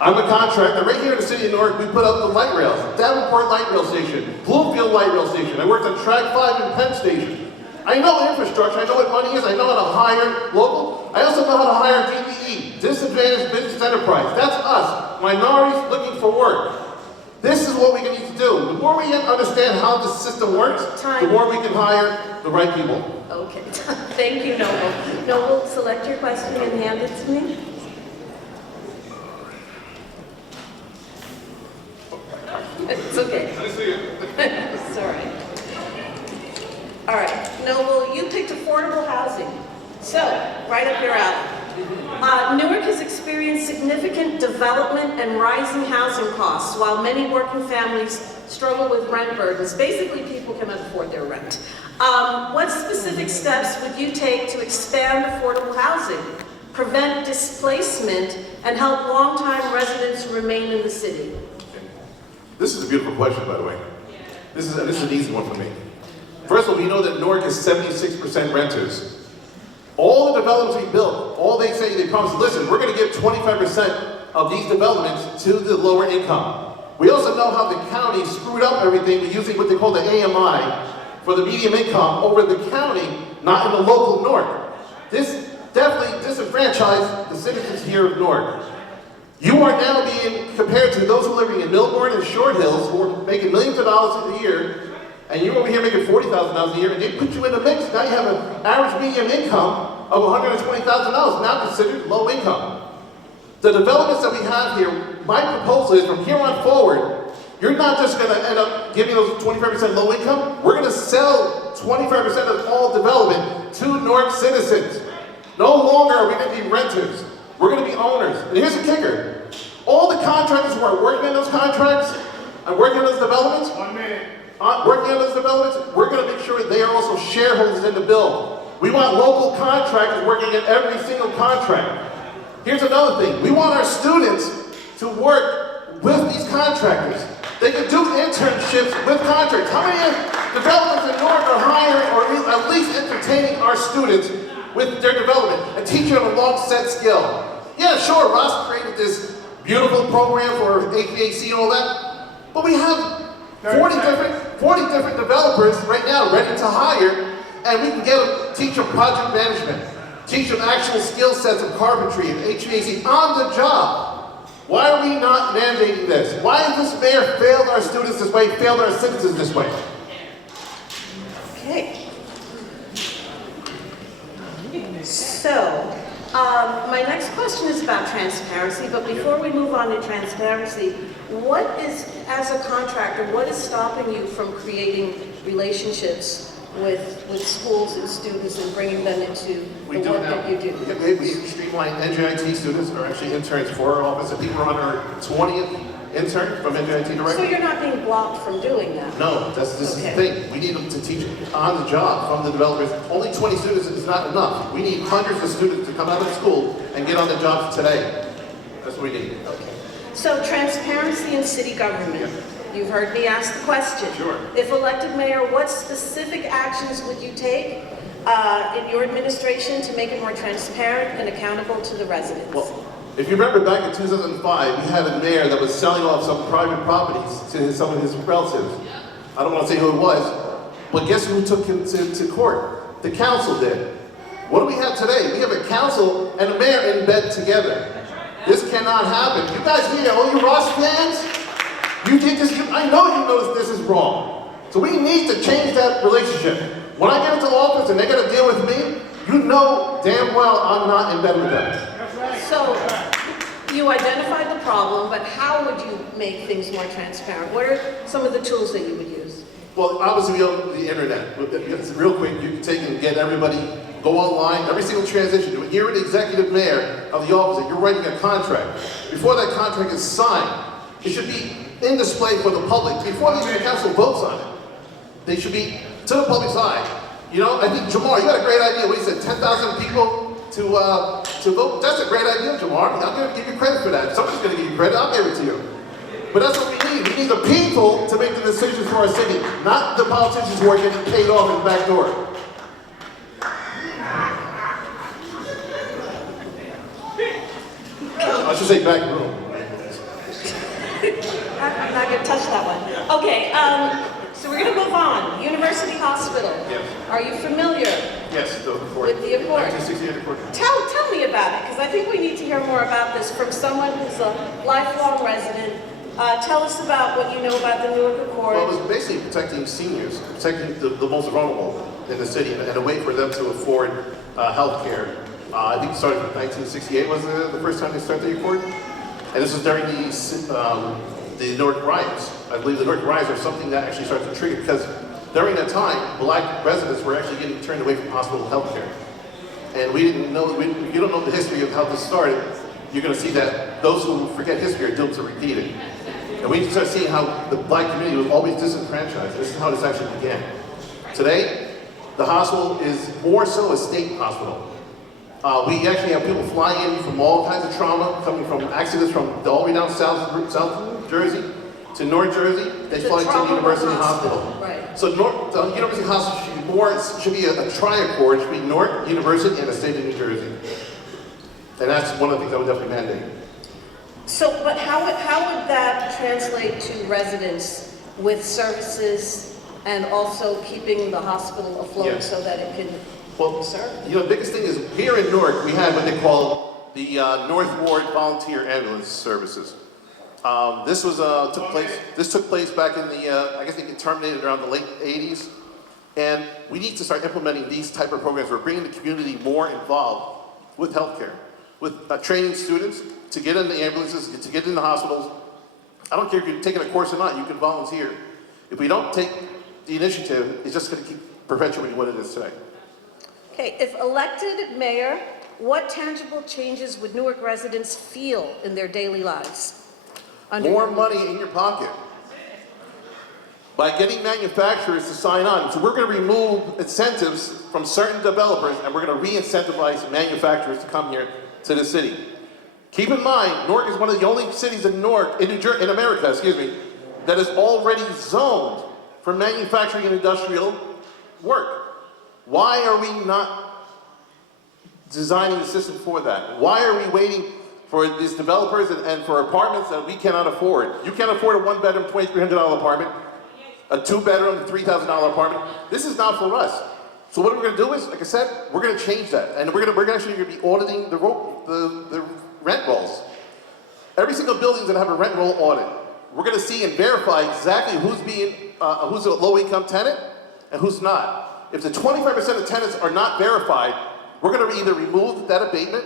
I'm a contractor. Right here in the city of Newark, we put up the light rails. Davenport Light Rail Station, Bloomfield Light Rail Station. I worked on Track 5 and Penn Station. I know infrastructure. I know what money is. I know how to hire local. I also know how to hire DBE, Disadvantaged Business Enterprise. That's us, minorities looking for work. This is what we need to do. The more we understand how the system works, the more we can hire the right people. Okay, thank you, Noble. Noble, select your question and hand it to me. It's okay. I see it. It's all right. All right, Noble, you picked affordable housing. So, right up your alley. Newark has experienced significant development and rising housing costs, while many working families struggle with rent burdens. Basically, people cannot afford their rent. What specific steps would you take to expand affordable housing, prevent displacement, and help longtime residents remain in the city? This is a beautiful question, by the way. This is an easy one for me. First of all, you know that Newark is 76% renters. All the developments we built, all they say, they promise, listen, we're going to give 25% of these developments to the lower income. We also know how the county screwed up everything by using what they call the AMI for the medium income over the county, not in the local Newark. This definitely disenfranchised the citizens here of Newark. You are now being compared to those who are living in Millbourne and Short Hills who are making millions of dollars a year, and you're over here making $40,000 a year, and they put you in the mix. Now you have an average median income of $120,000, now considered low income. The developments that we have here, my proposal is from here on forward, you're not just going to end up giving those 25% low income, we're going to sell 25% of all development to Newark citizens. No longer are we going to be renters, we're going to be owners. And here's the kicker, all the contractors who are working on those contracts and working on those developments, working on those developments, we're going to make sure they are also shareholders in the bill. We want local contractors working in every single contract. Here's another thing. We want our students to work with these contractors. They can do internships with contractors. How many developments in Newark are hiring or at least entertaining our students with their development and teaching them a long set skill? Yeah, sure, Ross created this beautiful program for HVAC and all that, but we have 40 different developers right now ready to hire, and we can get them, teach them project management, teach them actual skill sets of carpentry and HVAC on the job. Why are we not mandating this? Why has this mayor failed our students this way, failed our citizens this way? Okay. So, my next question is about transparency, but before we move on to transparency, what is, as a contractor, what is stopping you from creating relationships with schools and students and bringing them into the work that you do? We streamlined NJIT students are actually interns for our office, and people are on our 20th intern from NJIT directly. So you're not being blocked from doing that? No, this is the thing. We need them to teach on the job from the developers. Only 20 students is not enough. We need hundreds of students to come out of school and get on the jobs today. That's what we need. Okay. So transparency in city government. You've heard me ask the question. Sure. If elected mayor, what specific actions would you take in your administration to make it more transparent and accountable to the residents? Well, if you remember back in 2005, we had a mayor that was selling off some private properties to some of his relatives. I don't want to say who it was, but guess who took him to court? The council did. What do we have today? We have a council and a mayor in bed together. This cannot happen. You guys here, all you Ross fans, you think this, I know you know this is wrong. So we need to change that relationship. When I get into office and they're going to deal with me, you know damn well I'm not in bed with them. So you identified the problem, but how would you make things more transparent? What are some of the tools that you would use? Well, obviously we own the internet. Real quick, you can take and get everybody go online, every single transition. When you're an executive mayor of the office and you're writing a contract, before that contract is signed, it should be in display for the public. Before the council votes on it, they should be to the public's eye. You know, I think Jamar, you got a great idea. What he said, 10,000 people to vote. That's a great idea, Jamar. I'm going to give you credit for that. Somebody's going to give you credit. I'll give it to you. But that's what we need. We need the people to make the decisions for our city, not the politicians who are getting paid off in the back door. I should say back room. I'm not going to touch that one. Okay, so we're going to move on. University Hospital. Yes. Are you familiar? Yes, the report. With the report. 1968 report. Tell me about it, because I think we need to hear more about this from someone who's a lifelong resident. Tell us about what you know about the Newark report. Well, it was basically protecting seniors, protecting the most vulnerable in the city, and a way for them to afford health care. I think it started in 1968 was the first time they started the report. And this was during the Newark riots. I believe the Newark riots are something that actually started to trigger, because during that time, black residents were actually getting turned away from hospital health care. And we didn't know, if you don't know the history of how this started, you're going to see that those who forget history are doomed to repeat it. And we start seeing how the black community was always disenfranchised. This is how this actually began. Today, the hospital is more so a state hospital. We actually have people flying in from all kinds of trauma, coming from accidents from all the way down south Jersey to North Jersey. They fly to the University Hospital. Right. So the University Hospital should be a triaccord. It should be Newark, University, and the state of New Jersey. And that's one of the things I would definitely mandate. So, but how would that translate to residents with services and also keeping the hospital afloat Yes. so that it can serve? You know, the biggest thing is here in Newark, we have what they call the North Ward Volunteer Ambulance Services. This took place back in the, I guess they terminated around the late 80s. And we need to start implementing these type of programs. We're bringing the community more involved with healthcare, with training students to get in the ambulances, to get in the hospitals. I don't care if you're taking a course or not, you can volunteer. If we don't take the initiative, it's just going to keep perpetuating what it is today. Okay, if elected mayor, what tangible changes would Newark residents feel in their daily lives? More money in your pocket. By getting manufacturers to sign on. So we're going to remove incentives from certain developers, and we're going to re-incentivize manufacturers to come here to the city. Keep in mind, Newark is one of the only cities in America, that is already zoned for manufacturing and industrial work. Why are we not designing a system for that? Why are we waiting for these developers and for apartments that we cannot afford? You can't afford a one-bedroom, $2,300 apartment, a two-bedroom, $3,000 apartment. This is not for us. So what we're going to do is, like I said, we're going to change that, and we're actually going to be auditing the rent rolls. Every single building is going to have a rent roll audit. We're going to see and verify exactly who's a low-income tenant and who's not. If the 25% of tenants are not verified, we're going to either remove that abatement,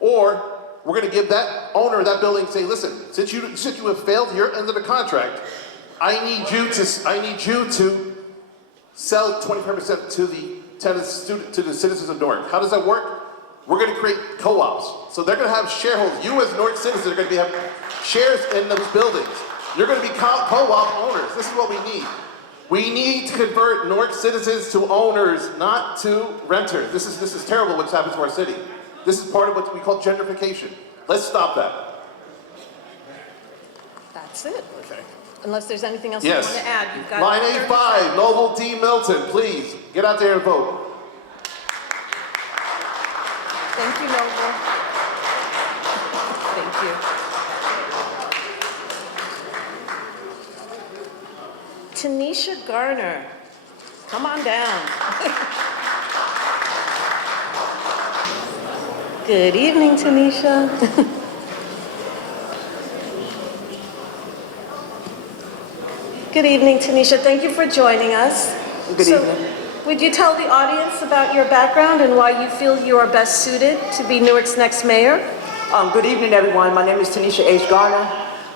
or we're going to give that owner of that building, say, listen, since you have failed your end of the contract, I need you to sell 25% to the tenants, to the citizens of Newark. How does that work? We're going to create co-ops. So they're going to have shareholders. You as Newark citizens are going to have shares in those buildings. You're going to be co-op owners. This is what we need. We need to convert Newark citizens to owners, not to renters. This is terrible what's happened to our city. This is part of what we call gentrification. Let's stop that. That's it. Okay. Unless there's anything else Yes. you want to add. You've got Line A5, Noble D. Milton, please get out there and vote. Thank you, Noble. Thank you. Tanisha Garner, come on down. Good evening, Tanisha. Good evening, Tanisha. Thank you for joining us. Good evening. Would you tell the audience about your background and why you feel you are best suited to be Newark's next mayor? Good evening, everyone. My name is Tanisha H. Garner.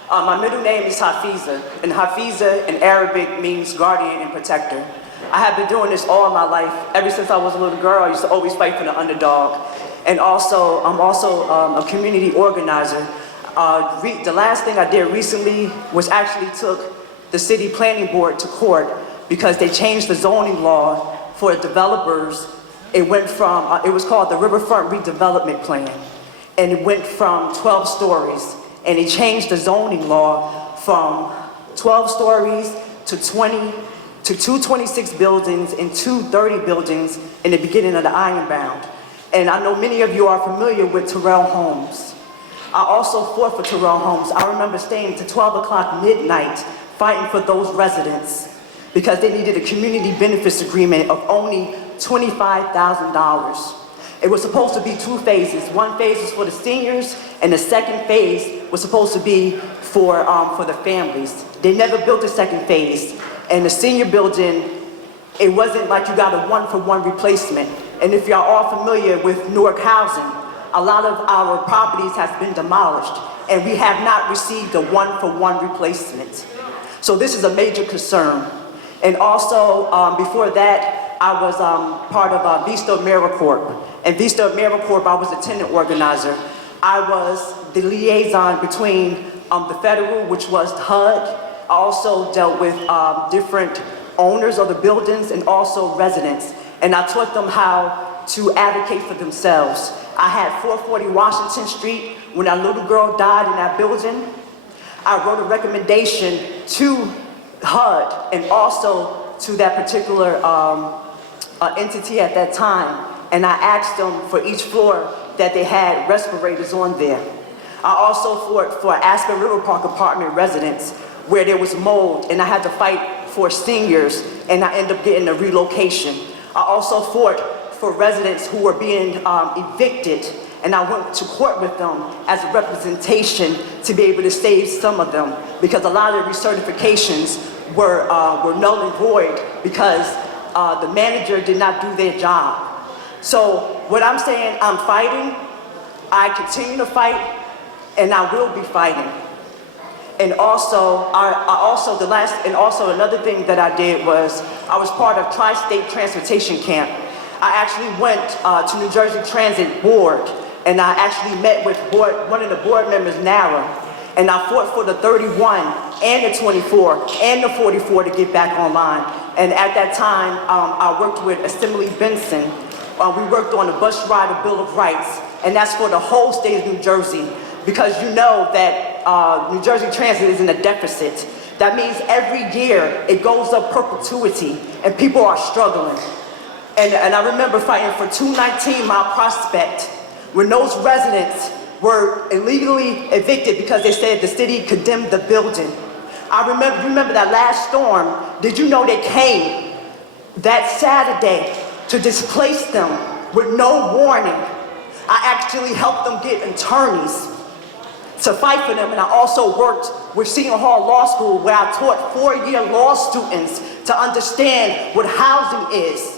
My middle name is Hafiza, and Hafiza in Arabic means guardian and protector. I have been doing this all my life. Ever since I was a little girl, I used to always fight for the underdog. And also, I'm also a community organizer. The last thing I did recently was actually took the city planning board to court because they changed the zoning law for developers. It went from, it was called the Riverfront Redevelopment Plan, and it went from 12 stories, and it changed the zoning law from 12 stories to 226 buildings and 230 buildings in the beginning of the Ironbound. And I know many of you are familiar with Terrell Homes. I also fought for Terrell Homes. I remember staying to 12 o'clock midnight fighting for those residents because they needed a community benefits agreement of only $25,000. It was supposed to be 2 phases. One phase was for the seniors, and the second phase was supposed to be for the families. They never built a second phase. And the senior building, it wasn't like you got a one-for-one replacement. And if y'all are familiar with Newark housing, a lot of our properties has been demolished, and we have not received a one-for-one replacement. So this is a major concern. And also, before that, I was part of Vista AmeriCorp. And Vista AmeriCorp, I was a tenant organizer. I was the liaison between the federal, which was HUD. I also dealt with different owners of the buildings and also residents. And I taught them how to advocate for themselves. I had 440 Washington Street. When that little girl died in that building, I wrote a recommendation to HUD and also to that particular entity at that time. And I asked them for each floor that they had respirators on there. I also fought for Aspen River Park apartment residents where there was mold, and I had to fight for seniors, and I ended up getting a relocation. I also fought for residents who were being evicted, and I went to court with them as a representation to be able to save some of them, because a lot of the recertifications were null and void because the manager did not do their job. So what I'm saying, I'm fighting, I continue to fight, and I will be fighting. And also, also another thing that I did was, I was part of Tri-State Transportation Camp. I actually went to New Jersey Transit Board, and I actually met with one of the board members, Nara, and I fought for the 31 and the 24 and the 44 to get back online. And at that time, I worked with Assembly Benson. We worked on the Bus Rider Bill of Rights, and that's for the whole state of New Jersey, because you know that New Jersey Transit is in a deficit. That means every year it goes up perpetuity, and people are struggling. And I remember fighting for 219 Mile Prospect, when those residents were illegally evicted because they said the city condemned the building. Remember that last storm? Did you know they came that Saturday to displace them with no warning? I actually helped them get attorneys to fight for them, and I also worked with Seton Hall Law School, where I taught 4-year law students to understand what housing is.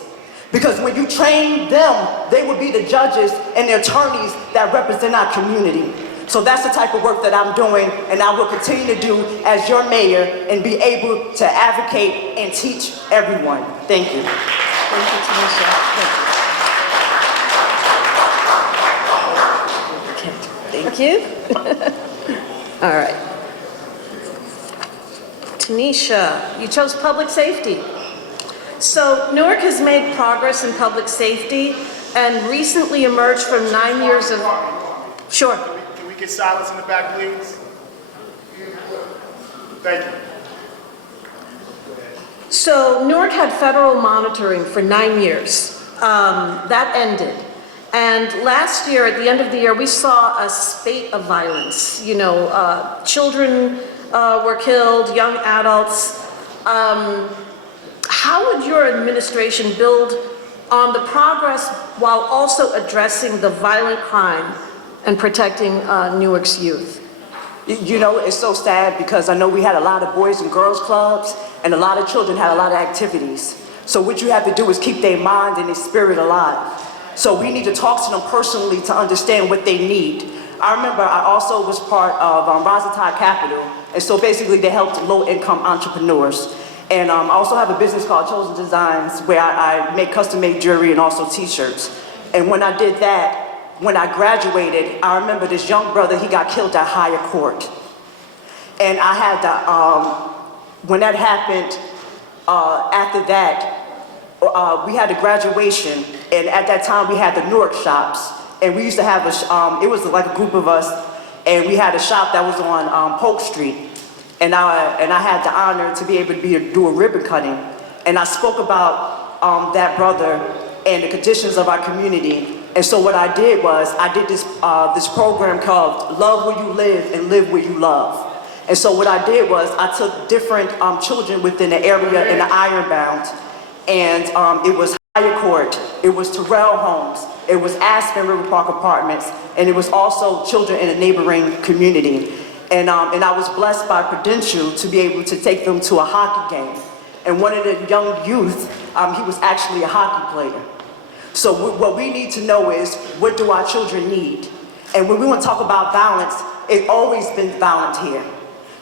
Because when you train them, they will be the judges and the attorneys that represent our community. So that's the type of work that I'm doing, and I will continue to do as your mayor and be able to advocate and teach everyone. Thank you. Thank you, Tanisha. Thank you. All right. Tanisha, you chose public safety. So Newark has made progress in public safety and recently emerged from 9 years of... Sure. Can we get silence in the back, please? Thank you. So Newark had federal monitoring for 9 years. That ended. And last year, at the end of the year, we saw a spate of violence. You know, children were killed, young adults. How would your administration build on the progress while also addressing the violent crime and protecting Newark's youth? You know, it's so sad because I know we had a lot of boys and girls clubs, and a lot of children had a lot of activities. So what you have to do is keep their mind and their spirit alive. So we need to talk to them personally to understand what they need. I remember I also was part of Rising Tide Capital, and so basically they helped low-income entrepreneurs. And I also have a business called Chosen Designs where I make custom-made jewelry and also t-shirts. And when I did that, when I graduated, I remember this young brother, he got killed at higher court. And I had to, when that happened, after that, we had a graduation, and at that time we had the Newark shops. And we used to have it was like a group of us, and we had a shop that was on Polk Street. And I had the honor to be able to do a ribbon cutting. And I spoke about that brother and the conditions of our community. And so what I did was, I did this program called Love Where You Live and Live Where You Love. And so what I did was, I took different children within the area in the Ironbound, and it was Higher Court, it was Terrell Homes, it was Aspen River Park Apartments, and it was also children in a neighboring community. And I was blessed by Prudential to be able to take them to a hockey game. And one of the young youth, he was actually a hockey player. So what we need to know is, what do our children need? And when we want to talk about violence, it's always been violent here.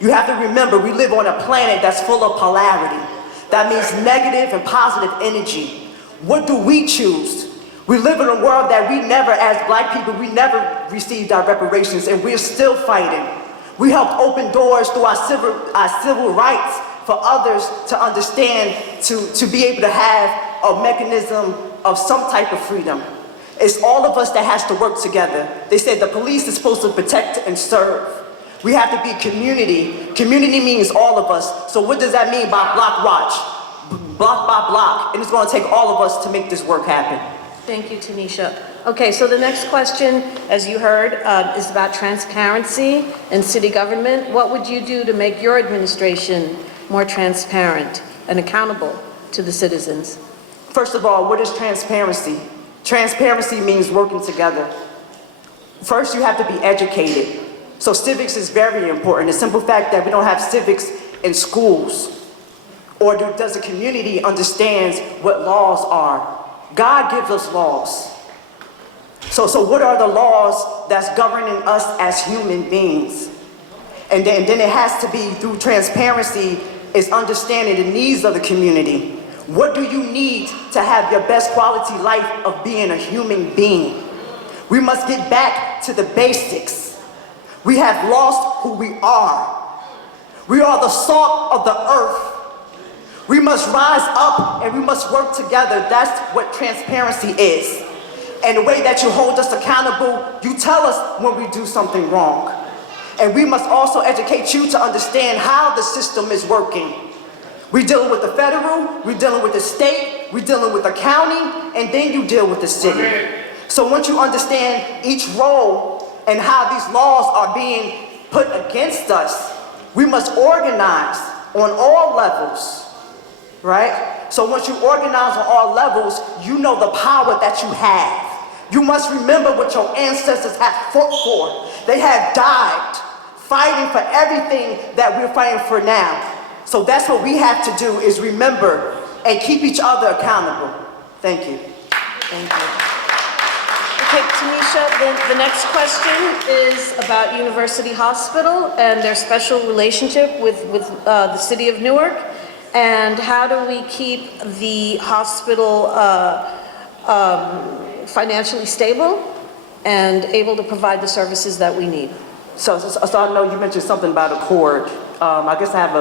You have to remember, we live on a planet that's full of polarity. That means negative and positive energy. What do we choose? We live in a world that we never, as black people, we never received our reparations, and we're still fighting. We helped open doors through our civil rights for others to understand, to be able to have a mechanism of some type of freedom. It's all of us that has to work together. They said the police is supposed to protect and serve. We have to be community. Community means all of us. So what does that mean by block watch? Block by block. And it's going to take all of us to make this work happen. Thank you, Tanisha. Okay, so the next question, as you heard, is about transparency in city government. What would you do to make your administration more transparent and accountable to the citizens? First of all, what is transparency? Transparency means working together. First, you have to be educated. So civics is very important. The simple fact that we don't have civics in schools, or does the community understand what laws are? God gives us laws. So what are the laws that's governing us as human beings? And then it has to be through transparency, is understanding the needs of the community. What do you need to have your best quality life of being a human being? We must get back to the basics. We have lost who we are. We are the salt of the earth. We must rise up and we must work together. That's what transparency is. And the way that you hold us accountable, you tell us when we do something wrong. And we must also educate you to understand how the system is working. We're dealing with the federal, we're dealing with the state, we're dealing with the county, and then you deal with the city. So once you understand each role and how these laws are being put against us, we must organize on all levels, right? So once you organize on all levels, you know the power that you have. You must remember what your ancestors have fought for. They have died fighting for everything that we're fighting for now. So that's what we have to do, is remember and keep each other accountable. Thank you. Thank you. Okay, Tanisha, the next question is about University Hospital and their special relationship with the city of Newark, and how do we keep the hospital financially stable and able to provide the services that we need. So I know you mentioned something about a cord. I guess I have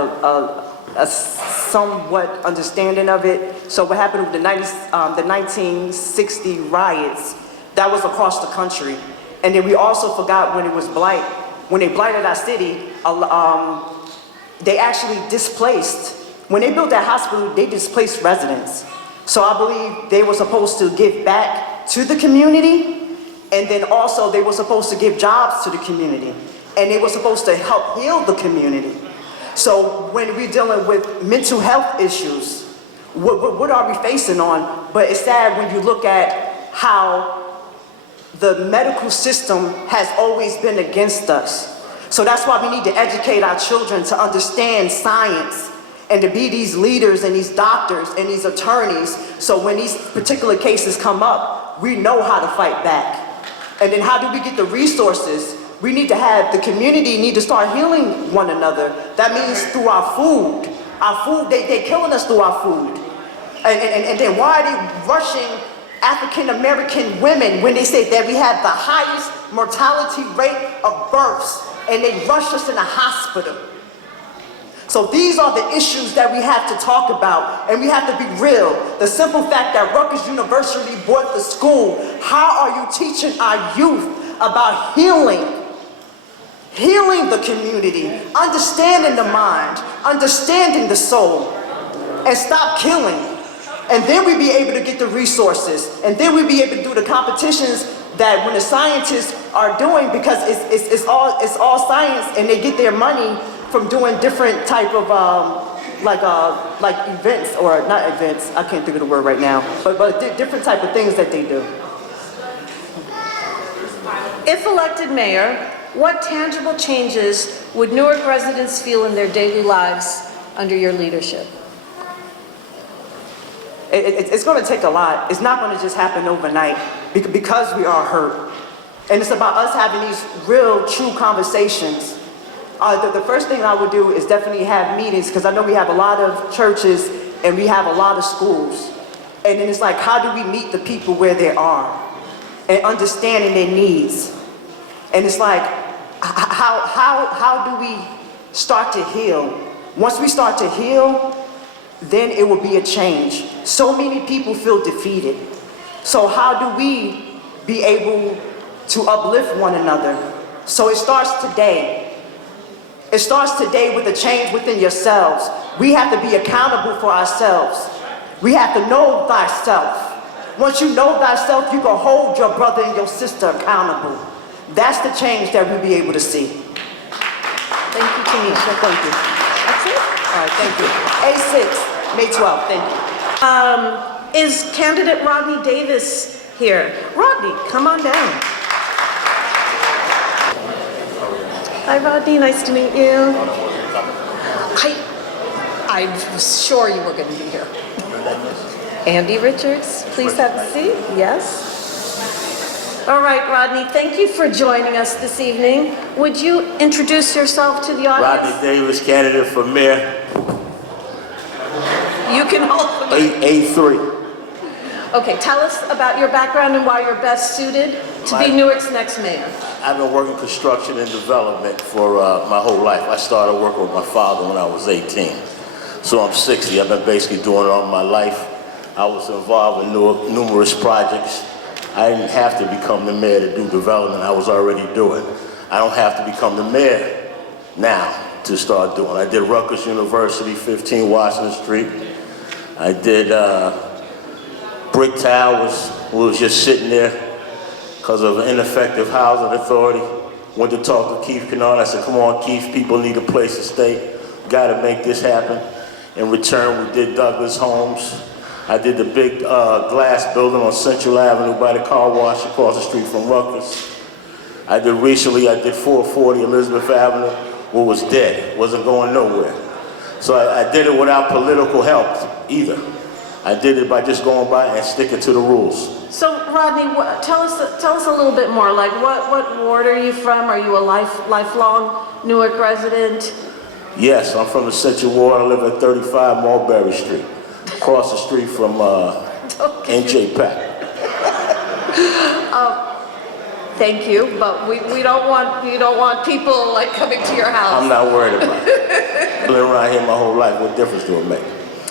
a somewhat understanding of it. So what happened with the 1960 riots, that was across the country. And then we also forgot when it was blight. When they blighted our city, they actually displaced. When they built that hospital, they displaced residents. So I believe they were supposed to give back to the community, and then also they were supposed to give jobs to the community, and they were supposed to help heal the community. So when we're dealing with mental health issues, what are we facing on? But it's sad when you look at how the medical system has always been against us. So that's why we need to educate our children to understand science and to be these leaders and these doctors and these attorneys, so when these particular cases come up, we know how to fight back. And then how do we get the resources? We need to have, the community need to start healing one another. That means through our food. Our food, they're killing us through our food. And then why are they rushing African American women when they say that we have the highest mortality rate of births and they rush us in the hospital? So these are the issues that we have to talk about, and we have to be real. The simple fact that Rutgers University bought the school, how are you teaching our youth about healing the community, understanding the mind, understanding the soul, and stop killing? And then we'd be able to get the resources, and then we'd be able to do the competitions that when the scientists are doing, because it's all science, and they get their money from doing different type of like events, or not events, I can't think of the word right now, but different type of things that they do. If elected mayor, what tangible changes would Newark residents feel in their daily lives under your leadership? It's going to take a lot. It's not going to just happen overnight because we are hurt. And it's about us having these real, true conversations. The first thing I would do is definitely have meetings, because I know we have a lot of churches and we have a lot of schools. And then it's like, how do we meet the people where they are and understanding their needs? And it's like, how do we start to heal? Once we start to heal, then it will be a change. So many people feel defeated. So how do we be able to uplift one another? So it starts today. It starts today with a change within yourselves. We have to be accountable for ourselves. We have to know thyself. Once you know thyself, you can hold your brother and your sister accountable. That's the change that we'll be able to see. Thank you, Tanisha. Thank you. That's it? All right, thank you. A6, May 12th, thank you. Is candidate Rodney Davis here? Rodney, come on down. Hi, Rodney, nice to meet you. I was sure you were going to be here. Andy Richards, please have a seat. Yes. All right, Rodney, thank you for joining us this evening. Would you introduce yourself to the audience? Rodney Davis, candidate for mayor. You can hold. A3. Okay, tell us about your background and why you're best suited to be Newark's next mayor. I've been working construction and development for my whole life. I started working with my father when I was 18. So I'm 60. I've been basically doing it all my life. I was involved in numerous projects. I didn't have to become the mayor to do development. I was already doing. I don't have to become the mayor now to start doing. I did Rutgers University, 15 Washington Street. I did Brick Towers. We was just sitting there because of an ineffective housing authority. Went to talk to Keith Kennard. I said, come on, Keith, people need a place to stay. Got to make this happen. In return, we did Douglas Homes. I did the big glass building on Central Avenue by the car wash across the street from Rutgers. I did 440 Elizabeth Avenue, what was dead, wasn't going nowhere. So I did it without political help either. I did it by just going by and sticking to the rules. So, Rodney, tell us a little bit more. Like, what ward are you from? Are you a lifelong Newark resident? Yes, I'm from the Central Ward. I live at 35 Mulberry Street, across the street from NJ Pack. Thank you, but we don't want people like coming to your house. I'm not worried about it. I've been around here my whole life. What difference do it make?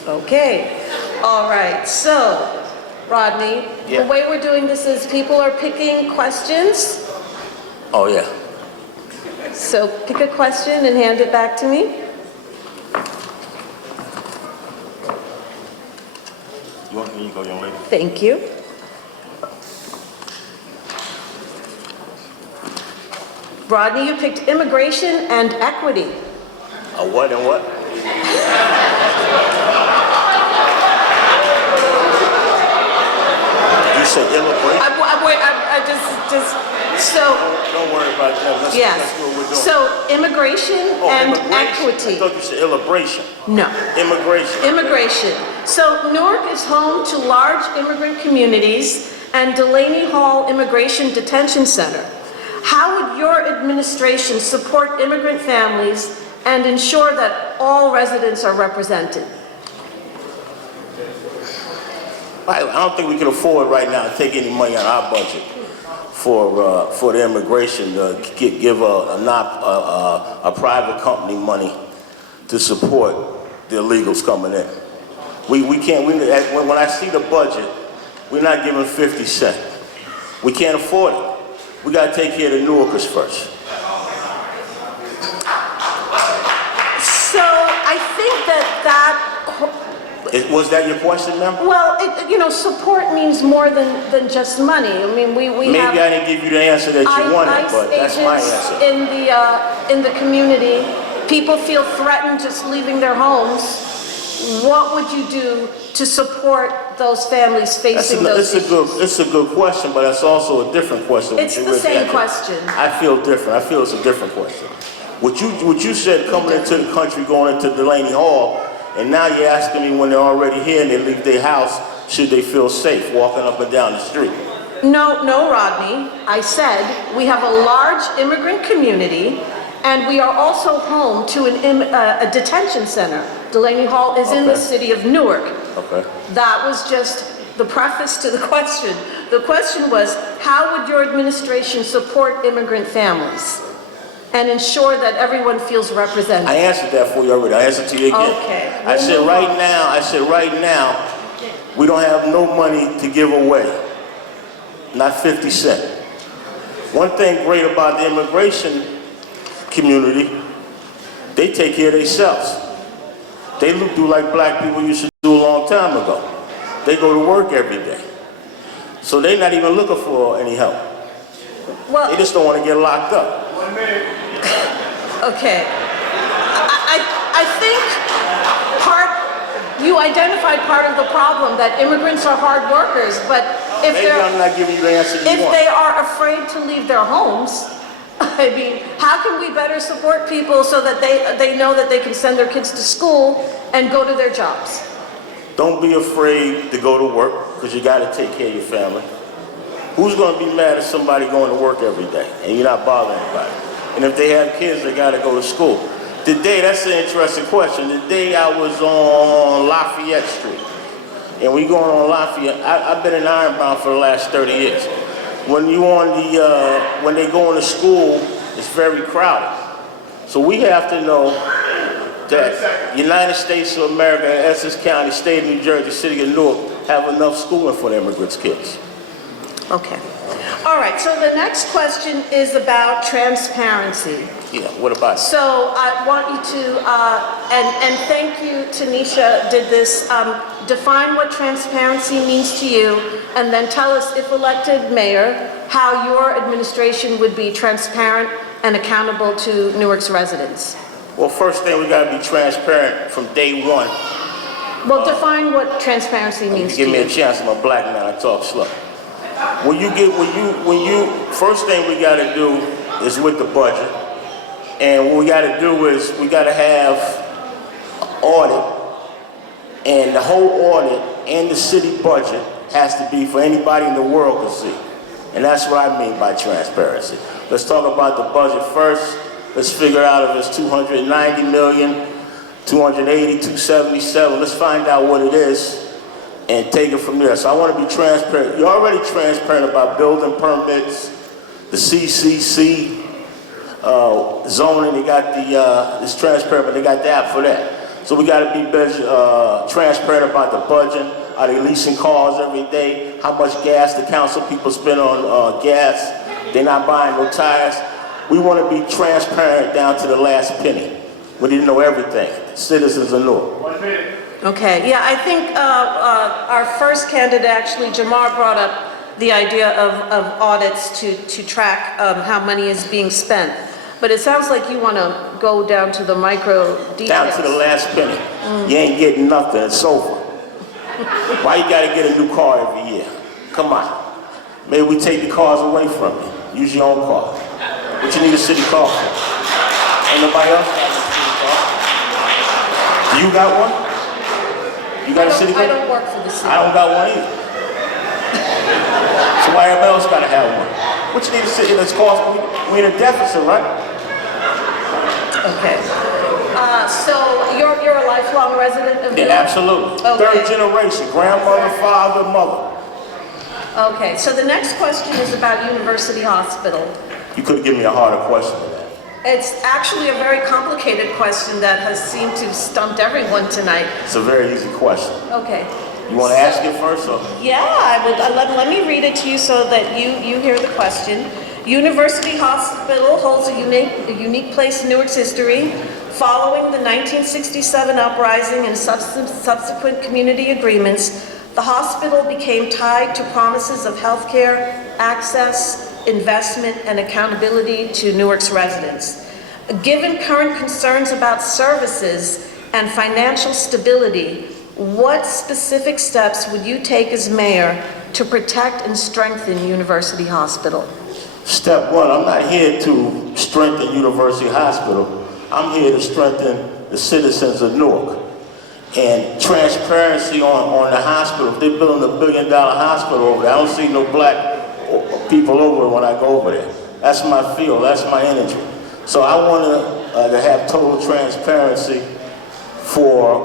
Okay. All right. So, Rodney, Yeah. The way we're doing this is people are picking questions. Oh, yeah. So pick a question and hand it back to me. Here you go, young lady. Thank you. Rodney, you picked immigration and equity. A what and what? Did you say immigration? Don't worry about that. That's what we're doing. So immigration and equity. I thought you said illibration. No. Immigration. Immigration. So Newark is home to large immigrant communities and Delaney Hall Immigration Detention Center. How would your administration support immigrant families and ensure that all residents are represented? I don't think we can afford right now to take any money out of our budget for the immigration to give a private company money to support the illegals coming in. We can't, when I see the budget, we're not giving 50 cents. We can't afford it. We got to take care of the Newarkers first. So I think that Was that your question, ma'am? well, support means more than just money. I mean, we Maybe have I didn't give you the answer that you wanted, but that's my answer. in the community. People feel threatened just leaving their homes. What would you do to support those families facing those issues? It's a good question, but it's also a different question. It's the same question. I feel different. I feel it's a different question. What you said coming into the country, going into Delaney Hall, and now you're asking me when they're already here and they leave their house, should they feel safe walking up and down the street? No, Rodney. I said we have a large immigrant community, and we are also home to a detention center. Delaney Hall is in the city of Newark. Okay. That was just the preface to the question. The question was, how would your administration support immigrant families and ensure that everyone feels represented? I answered that for you already. I answered to you again. Okay. I said right now, we don't have no money to give away. Not 50 cents. One thing great about the immigration community, they take care of themselves. They do like black people used to do a long time ago. They go to work every day. So they're not even looking for any help. Well, They just don't want to get locked up. okay. I think you identified part of the problem, that immigrants are hard workers, but if Maybe I'm not giving you the answer you want. if they are afraid to leave their homes, I mean, how can we better support people so that they know that they can send their kids to school and go to their jobs? Don't be afraid to go to work, because you got to take care of your family. Who's going to be mad at somebody going to work every day and you're not bothering anybody? And if they have kids, they got to go to school. Today, that's an interesting question. Today I was on Lafayette Street. And we going on Lafayette. I've been in Ironbound for the last 30 years. When when they go into school, it's very crowded. So we have to know that United States of America, Essex County, State of New Jersey, City of Newark have enough schooling for the immigrants' kids. Okay. All right, so the next question is about transparency. Yeah, what about it? So I want you to, and thank you, Tanisha did this, define what transparency means to you, and then tell us, if elected mayor, how your administration would be transparent and accountable to Newark's residents. Well, first thing, we got to be transparent from day one. Well, define what transparency means to you. Give me a chance, I'm a black man, I talk slow. First thing we got to do is with the budget. And what we got to do is we got to have an audit, and the whole audit and the city budget has to be for anybody in the world to see. And that's what I mean by transparency. Let's talk about the budget first. Let's figure out if it's 290 million, 280, 277. Let's find out what it is and take it from there. So I want to be transparent. You're already transparent about building permits, the CCC, zoning. They got it's transparent, but they got the app for that. So we got to be transparent about the budget. Are they leasing cars every day? How much gas the council people spend on gas? They're not buying no tires. We want to be transparent down to the last penny. We need to know everything. Citizens of Newark. 1 minute. Okay, yeah, I think our first candidate, actually, Jamar, brought up the idea of audits to track how money is being spent. But it sounds like you want to go down to the micro details. Down to the last penny. You ain't getting nothing. It's over. Why you got to get a new car every year? Come on. Maybe we take the cars away from you. Use your own car. What you need a city car for? Ain't nobody else got a city car? Do you got one? You got a city car? I don't work for the city. I don't got one either. So why everybody else got to have one? What you need a city that's cost? We in a deficit, right? Okay. So you're a lifelong resident of Newark? Yeah, absolutely. Okay. Third generation, grandmother, father, mother. Okay, so the next question is about University Hospital. You couldn't give me a harder question than that. It's actually a very complicated question that has seemed to stumped everyone tonight. It's a very easy question. Okay. You want to ask it first, or? Yeah, I would. Let me read it to you so that you hear the question. University Hospital holds a unique place in Newark's history. Following the 1967 uprising and subsequent community agreements, the hospital became tied to promises of healthcare, access, investment, and accountability to Newark's residents. Given current concerns about services and financial stability, what specific steps would you take as mayor to protect and strengthen University Hospital? Step one, I'm not here to strengthen University Hospital. I'm here to strengthen the citizens of Newark. And transparency on the hospital. If they're building $1 billion hospital over there, I don't see no black people over when I go over there. That's my field, that's my energy. So I want to have total transparency for,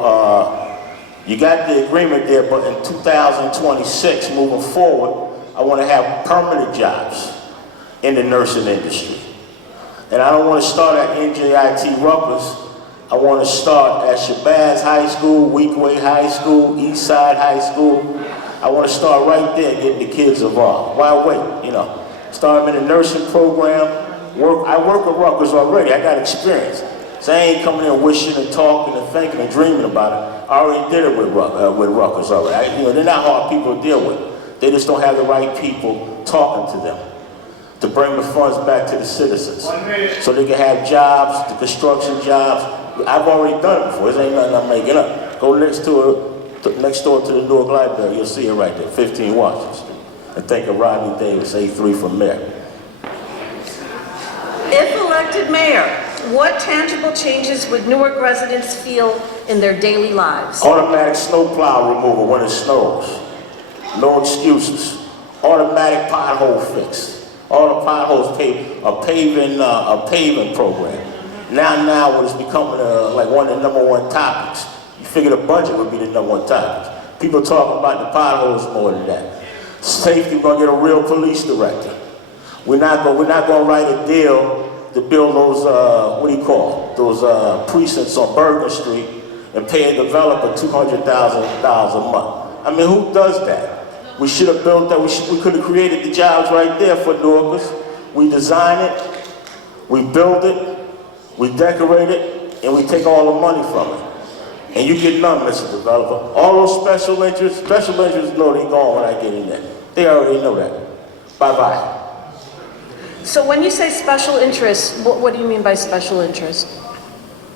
you got the agreement there, but in 2026, moving forward, I want to have permanent jobs in the nursing industry. And I don't want to start at NJIT Rutgers. I want to start at Shabazz High School, Weequahic High School, Eastside High School. I want to start right there getting the kids involved. Why wait, you know? Start them in the nursing program. I work at Rutgers already. I got experience. So I ain't coming in wishing and talking and thinking and dreaming about it. I already did it with Rutgers already. They're not hard people to deal with. They just don't have the right people talking to them to bring the funds back to the citizens so they can have jobs, the construction jobs. I've already done it before. This ain't nothing I'm making up. Go next door to the Newark Library. You'll see it right there, 15 Washington Street. And think of Rodney Davis, A3 for mayor. If elected mayor, what tangible changes would Newark residents feel in their daily lives? Automatic snowplow removal when it snows. No excuses. Automatic pothole fix. All the potholes a paving program. Now when it's becoming like one of the #1 topics, you figure the budget would be the #1 topic. People talking about the potholes more than that. Safety, we're gonna get a real police director. We're not gonna write a deal to build those those precincts on Bergen Street and pay a developer $200,000 a month. I mean, who does that? We should have built that. We could have created the jobs right there for Newarkers. We design it, we build it, we decorate it, and we take all the money from it. And you get none, Mr. Developer. All those special interests know they gone when I get in there. They already know that. Bye-bye. So when you say special interests, what do you mean by special interest?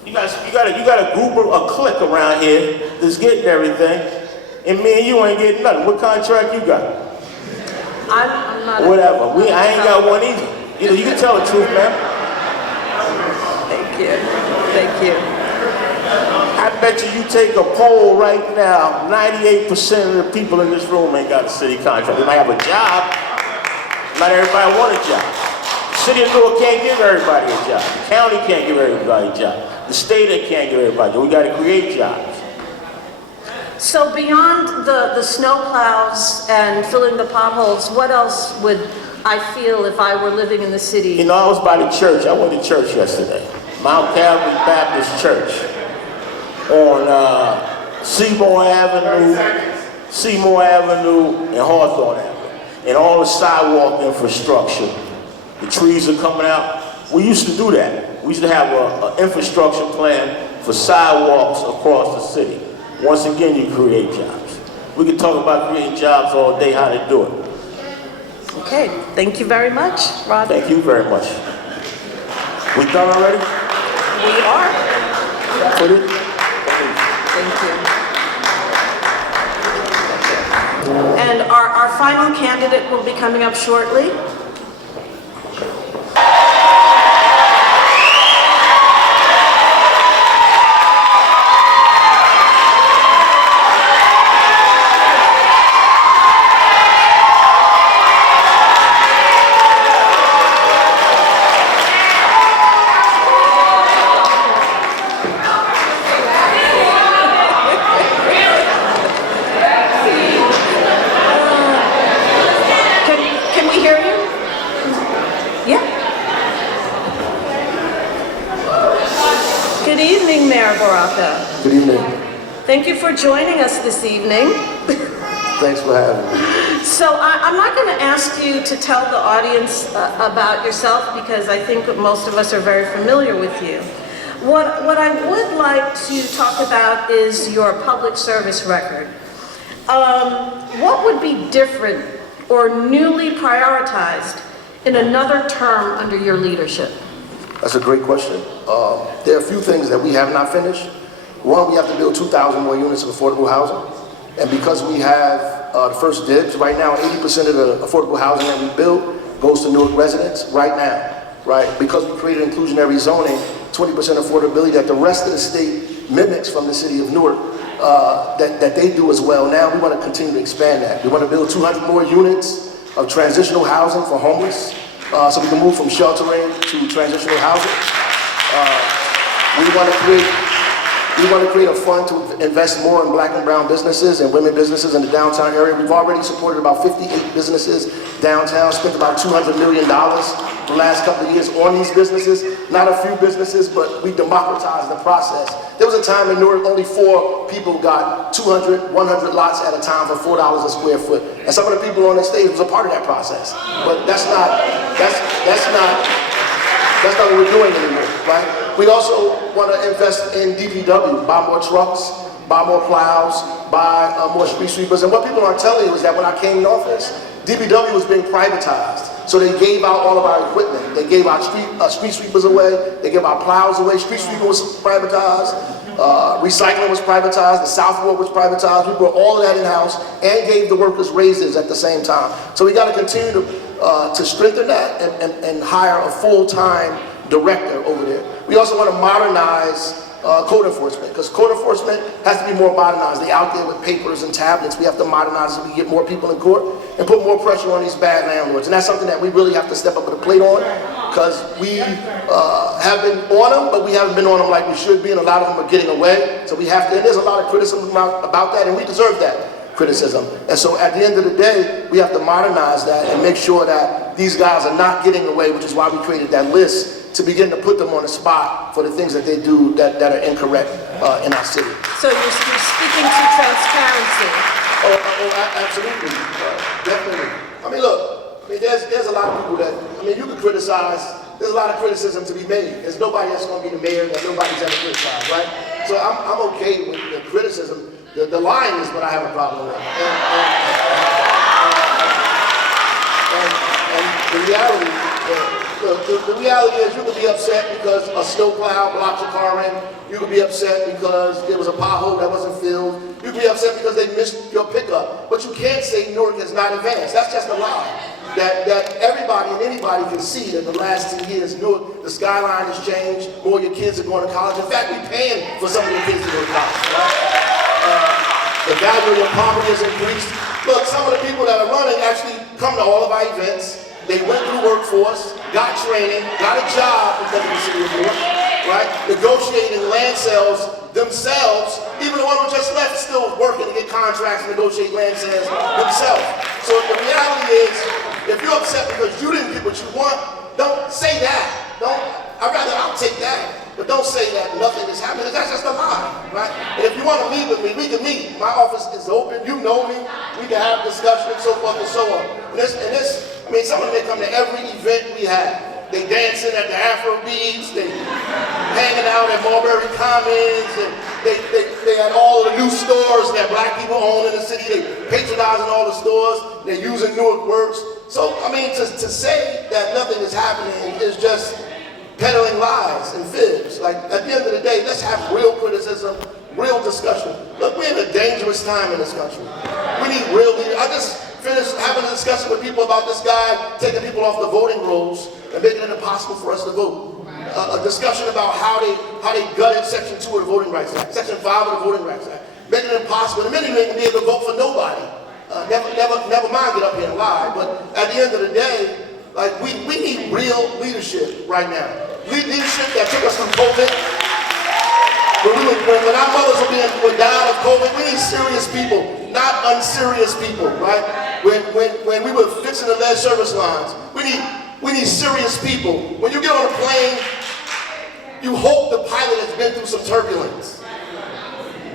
You got a group, a clique around here that's getting everything, and me and you ain't getting nothing. What contract you got? I'm not. Whatever. I ain't got one either. You can tell the truth, man. Thank you. Thank you. I bet you take a poll right now, 98% of the people in this room ain't got a city contract. They might have a job. Not everybody want a job. The city of Newark can't give everybody a job. The county can't give everybody a job. The state can't give everybody a job. We got to create jobs. So beyond the snowplows and filling the potholes, what else would I feel if I were living in the city? I was by the church. I went to church yesterday. Mount Calvary Baptist Church on Seymour Avenue and Hawthorne Avenue. And all the sidewalk infrastructure. The trees are coming out. We used to do that. We used to have an infrastructure plan for sidewalks across the city. Once again, you create jobs. We can talk about creating jobs all day, how to do it. Okay, thank you very much, Rod. Thank you very much. We done already? We are. Put it. Thank you. And our final candidate will be coming up shortly. Thank you for joining us this evening. Thanks for having me. So I'm not going to ask you to tell the audience about yourself because I think most of us are very familiar with you. What I would like to talk about is your public service record. What would be different or newly prioritized in another term under your leadership? That's a great question. There are a few things that we have not finished. One, we have to build 2,000 more units of affordable housing. And because we have the first dibs, right now 80% of the affordable housing that we build goes to Newark residents right now, right? Because we created inclusionary zoning, 20% affordability that the rest of the state mimics from the city of Newark, that they do as well. Now we want to continue to expand that. We want to build 200 more units of transitional housing for homeless, so we can move from sheltering to transitional housing. We want to create a fund to invest more in black and brown businesses and women businesses in the downtown area. We've already supported about 58 businesses downtown, spent about $200 million the last couple of years on these businesses. Not a few businesses, but we democratized the process. There was a time in Newark only 4 people got 200, 100 lots at a time for $4 a square foot. And some of the people on the stage was a part of that process. But that's not what we're doing anymore, right? We also want to invest in DPW, buy more trucks, buy more plows, buy more street sweepers. And what people aren't telling you is that when I came in office, DPW was being privatized. So they gave out all of our equipment. They gave our street sweepers away. They gave our plows away. Street sweeper was privatized. Recycling was privatized. The South Ward was privatized. We brought all of that in-house and gave the workers raises at the same time. So we got to continue to strengthen that and hire a full-time director over there. We also want to modernize code enforcement, because code enforcement has to be more modernized. They're out there with papers and tablets. We have to modernize it. We get more people in court and put more pressure on these bad landlords. And that's something that we really have to step up to the plate on, because we have been on them, but we haven't been on them like we should be, and a lot of them are getting away. So we have to, and there's a lot of criticism about that, and we deserve that criticism. And so at the end of the day, we have to modernize that and make sure that these guys are not getting away, which is why we created that list, to begin to put them on the spot for the things that they do that are incorrect in our city. So you're speaking to transparency. Absolutely, definitely. I mean, look, there's a lot of people that, you can criticize, there's a lot of criticism to be made. There's nobody that's going to be the mayor that nobody's ever criticized, right? So I'm okay with the criticism. The lying is what I have a problem with. And the reality, the reality is you could be upset because a snowplow blocks your car in. You could be upset because there was a pothole that wasn't filled. You could be upset because they missed your pickup. But you can't say Newark has not advanced. That's just a lie. That everybody and anybody can see that the last 10 years, Newark, the skyline has changed. More of your kids are going to college. In fact, we're paying for some of your kids to go to college, right? The value of your property has increased. Look, some of the people that are running actually come to all of our events. They went through workforce, got training, got a job because of the city of Newark, right? Negotiating land sales themselves. Even the one who just left is still working to get contracts and negotiate land sales themselves. So the reality is, if you're upset because you didn't get what you want, don't say that. I'll take that. But don't say that nothing is happening. That's just a lie, right? And if you want to meet with me, we can meet. My office is open. You know me. We can have discussion and so forth and so on. Some of them, they come to every event we have. They dancing at the Afro Beats. They hanging out at Mulberry Commons. And they had all of the new stores that black people own in the city. They patronizing all the stores. They're using Newark words. So, to say that nothing is happening is just peddling lies and fibs. Like, at the end of the day, let's have real criticism, real discussion. Look, we're in a dangerous time in this country. We need real leaders. I just finished having a discussion with people about this guy taking people off the voting rolls and making it impossible for us to vote. A discussion about how they gutted Section 2 of the Voting Rights Act, Section 5 of the Voting Rights Act, making it impossible. And many may be able to vote for nobody. Never mind get up here and lie. But at the end of the day, we need real leadership right now. Leadership that took us from COVID. When our mothers were dying of COVID, we need serious people, not unserious people, right? When we were fixing the lead service lines, we need serious people. When you get on a plane, you hope the pilot has been through some turbulence.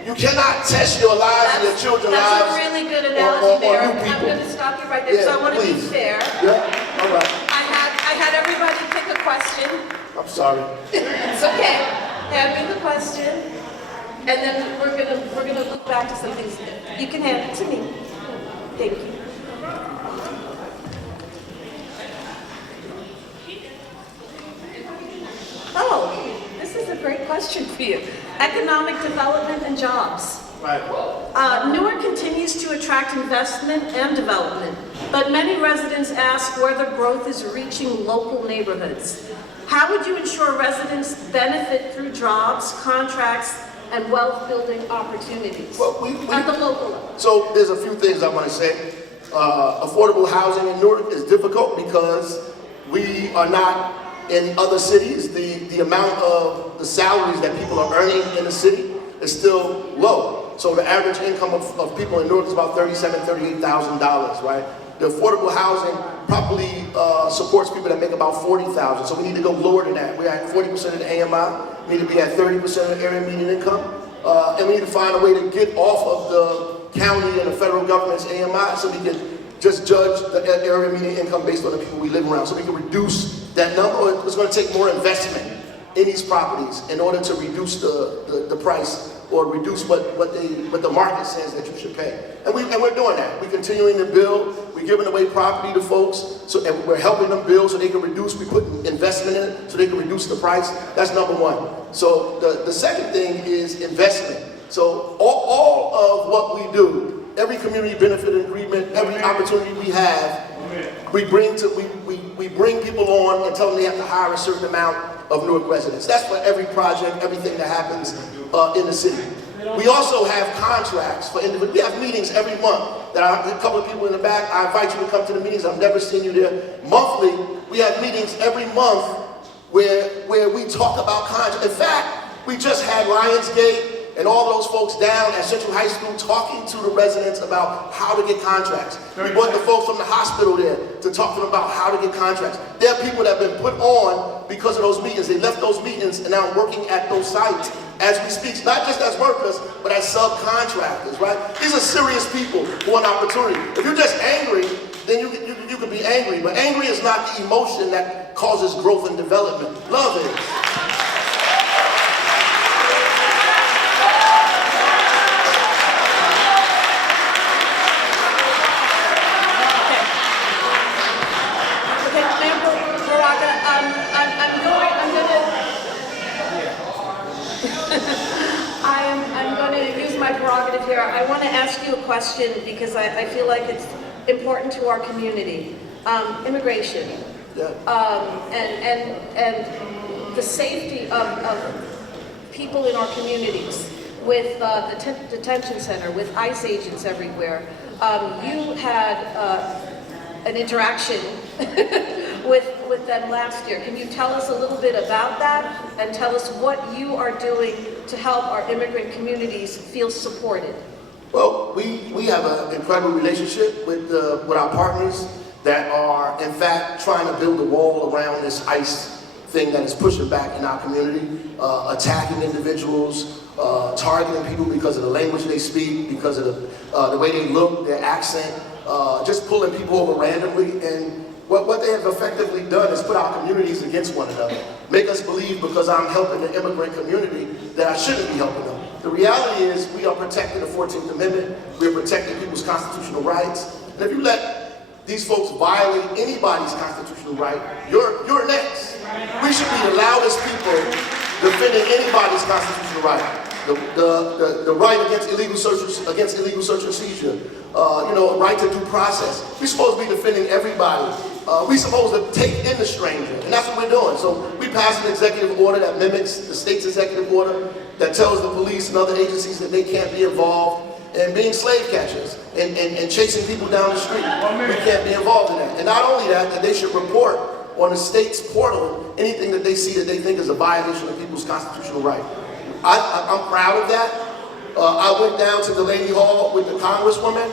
You cannot test your lives and your children's lives. That's a really good analogy, Mayor. new I'm people. going to stop you right there because I want to be please. fair. Yeah, all right. I had everybody pick a question. I'm sorry. It's okay. Hand me the question, and then we're gonna look back to some things. You can hand it to me. Thank you. Oh, this is a great question for you. Economic development and jobs. Right. Newark continues to attract investment and development, but many residents ask whether growth is reaching local neighborhoods. How would you ensure residents benefit through jobs, contracts, and wealth-building opportunities Well, at the local level? So there's a few things I want to say. Affordable housing in Newark is difficult because we are not in other cities. The amount of the salaries that people are earning in the city is still low. So the average income of people in Newark is about $37,000, $38,000, right? The affordable housing probably supports people that make about $40,000. So we need to go lower than that. We're at 40% of the AMI. We need to be at 30% of the area median income. And we need to find a way to get off of the county and the federal government's AMI so we can just judge the area median income based on the people we live around. So we can reduce that number. It's going to take more investment in these properties in order to reduce the price or reduce what the market says that you should pay. And we're doing that. We're continuing to build. We're giving away property to folks, and we're helping them build so they can reduce. We put investment in it so they can reduce the price. That's number one. So the second thing is investment. So all of what we do, every community benefit agreement, every opportunity we have, we bring people on and tell them they have to hire a certain amount of Newark residents. That's for every project, everything that happens in the city. We also have contracts for individuals. We have meetings every month. There are a couple of people in the back. I invite you to come to the meetings. I've never seen you there. Monthly, we have meetings every month where we talk about contracts. In fact, we just had Lionsgate and all those folks down at Central High School talking to the residents about how to get contracts. We brought the folks from the hospital there to talk to them about how to get contracts. There are people that have been put on because of those meetings. They left those meetings and now working at those sites as we speak, not just as workers, but as subcontractors, right? These are serious people who want opportunity. If you're just angry, then you can be angry, but angry is not the emotion that causes growth and development. Love is. Here, I want to ask you a question because I feel like it's important to our community. Immigration, and the safety of people in our communities with the detention center, with ICE agents everywhere. You had an interaction with them last year. Can you tell us a little bit about that and tell us what you are doing to help our immigrant communities feel supported? Well, we have an incredible relationship with our partners that are, in fact, trying to build a wall around this ICE thing that is pushing back in our community, attacking individuals, targeting people because of the language they speak, because of the way they look, their accent, just pulling people over randomly. And what they have effectively done is put our communities against one another, make us believe because I'm helping the immigrant community that I shouldn't be helping them. The reality is we are protecting the 14th Amendment, we're protecting people's constitutional rights, and if you let these folks violate anybody's constitutional right, you're next. We should be the loudest people defending anybody's constitutional right. The right against illegal search and seizure, right to due process. We're supposed to be defending everybody. We're supposed to take in the stranger, and that's what we're doing. So we passed an executive order that mimics the state's executive order that tells the police and other agencies that they can't be involved in being slave catchers and chasing people down the street. We can't be involved in that. And not only that they should report on the state's portal anything that they see that they think is a violation of people's constitutional right. I'm proud of that. I went down to the Lady Hall with the Congresswoman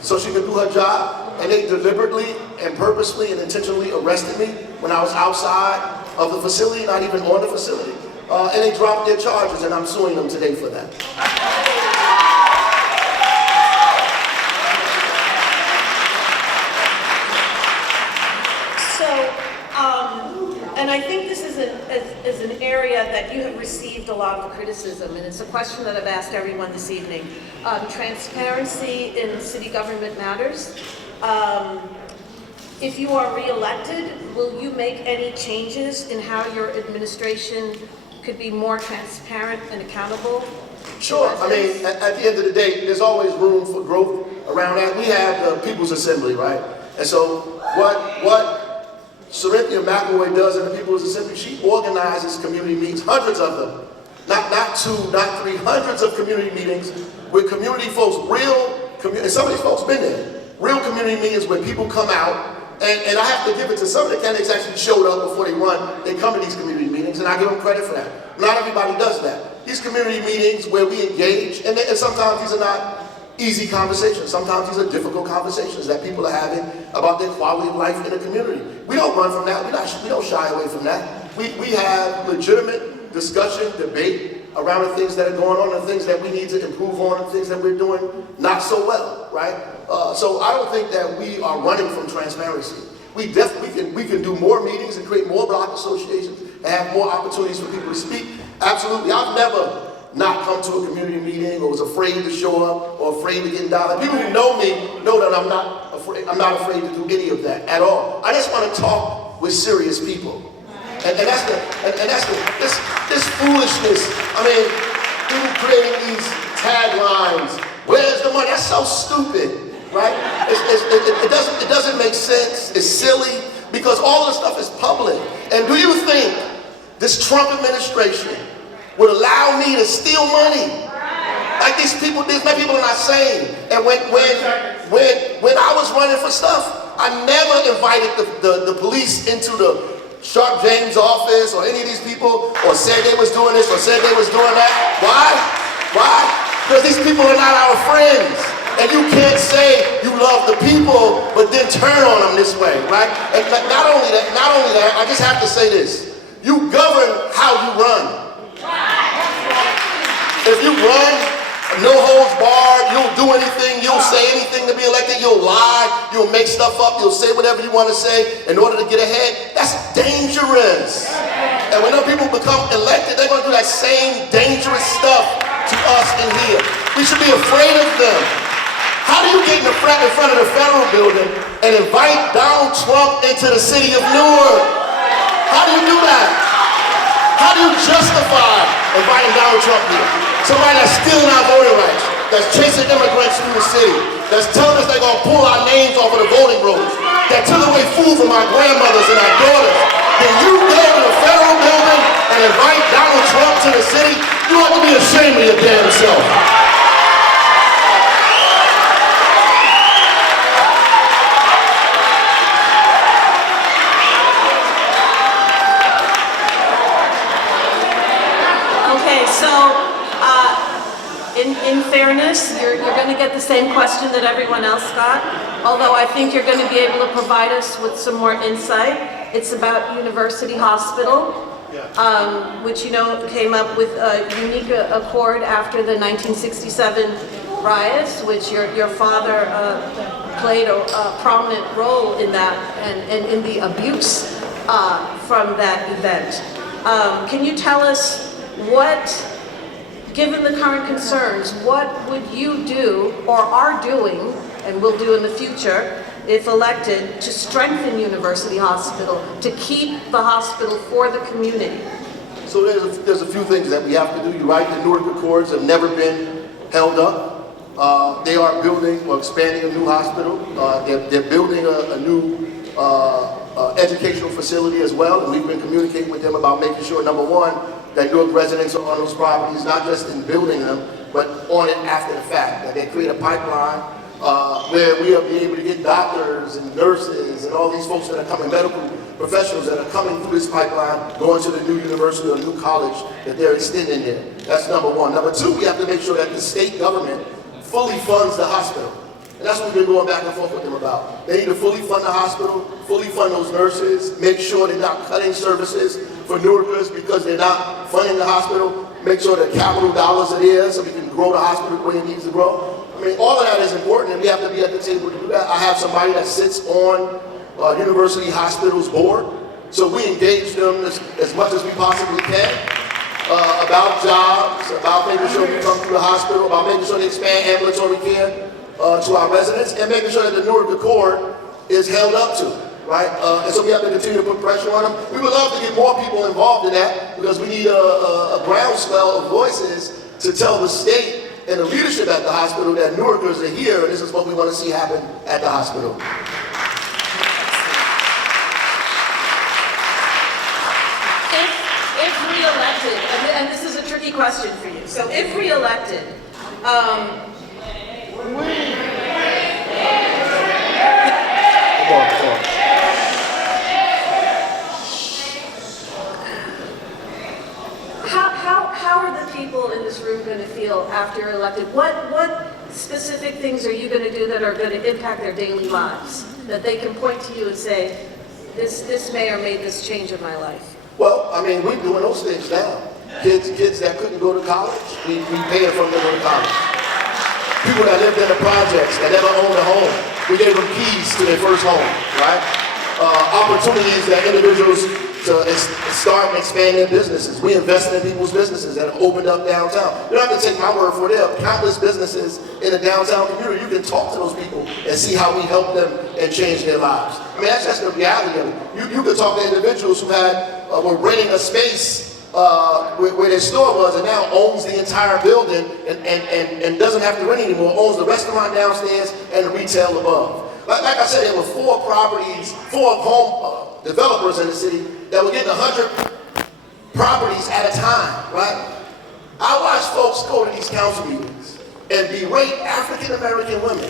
so she could do her job, and they deliberately and purposely and intentionally arrested me when I was outside of the facility, not even on the facility, and they dropped their charges, and I'm suing them today for that. is an area that you have received a lot of criticism, and it's a question that I've asked everyone this evening. Transparency in city government matters. If you are re-elected, will you make any changes in how your administration could be more transparent and accountable? Sure. I mean, at the end of the day, there's always room for growth around that. We have the People's Assembly, right? And so what Cynthia McElroy does in the People's Assembly, she organizes community meetings, hundreds of them. Not two, not three, hundreds of community meetings with community folks, and some of these folks been there, real community meetings where people come out, and I have to give it to some of the candidates actually showed up before they run. They come to these community meetings, and I give them credit for that. Not everybody does that. These community meetings where we engage, and sometimes these are not easy conversations. Sometimes these are difficult conversations that people are having about their quality of life in the community. We don't run from that. We don't shy away from that. We have legitimate discussion, debate around the things that are going on, the things that we need to improve on, the things that we're doing not so well, right? So I don't think that we are running from transparency. We can do more meetings and create more block associations and have more opportunities for people to speak. Absolutely. I've never not come to a community meeting or was afraid to show up or afraid to get involved. People who know me know that I'm not afraid to do any of that at all. I just want to talk with serious people. And that's this foolishness. I mean, people creating these taglines. Where's the money? That's so stupid, right? It doesn't make sense. It's silly because all of the stuff is public. And do you think this Trump administration would allow me to steal money? Like these people are not sane. And when I was running for stuff, I never invited the police into the Sharp James office or any of these people, or said they was doing this or said they was doing that. Why? Because these people are not our friends. And you can't say you love the people, but then turn on them this way, right? And not only that, I just have to say this. You govern how you run. If you run, no holds barred, you'll do anything, you'll say anything to be elected, you'll lie, you'll make stuff up, you'll say whatever you want to say in order to get ahead, that's dangerous. And when those people become elected, they're going to do that same dangerous stuff to us in here. We should be afraid of them. How do you get in front of the federal building and invite Donald Trump into the city of Newark? How do you do that? How do you justify inviting Donald Trump here? Somebody that's stealing our voting rights, that's chasing immigrants through the city, that's telling us they're going to pull our names off of the voting rolls, that took away food from our grandmothers and our daughters. Then you go to the federal building and invite Donald Trump to the city? You ought to be ashamed of your damn self. In fairness, you're going to get the same question that everyone else got, although I think you're going to be able to provide us with some more insight. It's about University Hospital, which came up with a unique accord after the 1967 riots, which your father played a prominent role in that and in the abuse from that event. Can you tell us given the current concerns, what would you do or are doing and will do in the future if elected to strengthen University Hospital, to keep the hospital for the community? So there's a few things that we have to do. You're right, the Newark Accords have never been held up. They are building or expanding a new hospital. They're building a new educational facility as well, and we've been communicating with them about making sure, number one, that Newark residents are on those properties, not just in building them, but on it after the fact. That they create a pipeline where we'll be able to get doctors and nurses and all these folks that are coming, medical professionals that are coming through this pipeline, going to the new university or new college that they're extending there. That's number one. Number two, we have to make sure that the state government fully funds the hospital. And that's what we've been going back and forth with them about. They need to fully fund the hospital, fully fund those nurses, make sure they're not cutting services for Newarkers because they're not funding the hospital, make sure that capital dollars are there so we can grow the hospital the way it needs to grow. I mean, all of that is important, and we have to be at the table to do that. I have somebody that sits on University Hospital's board, So we engage them as much as we possibly can about jobs, about making sure we come through the hospital, about making sure they expand ambulatory care to our residents, and making sure that the Newark Accord is held up to, right? And so we have to continue to put pressure on them. We would love to get more people involved in that because we need a groundswell of voices to tell the state and the leadership at the hospital that Newarkers are here, and this is what we want to see happen at the hospital. If re-elected, and this is a tricky question for you, so if re-elected, how are the people in this room going to feel after you're elected? What specific things are you going to do that are going to impact their daily lives? That they can point to you and say, this mayor made this change in my life? Well, I mean, we're doing those things now. Kids that couldn't go to college, we paying for them to go to college. People that lived in the projects, that never owned a home, we gave them keys to their first home, right? Opportunities that individuals to start and expand their businesses. We invested in people's businesses that have opened up downtown. You don't have to take my word for it. There are countless businesses in the downtown community. You can talk to those people and see how we help them and change their lives. I mean, that's just the reality of it. You could talk to individuals who were renting a space where their store was and now owns the entire building and doesn't have to rent anymore, owns the restaurant downstairs and the retail above. Like I said, there were 4 home developers in the city that were getting 100 properties at a time, right? I watched folks go to these council meetings and berate African-American women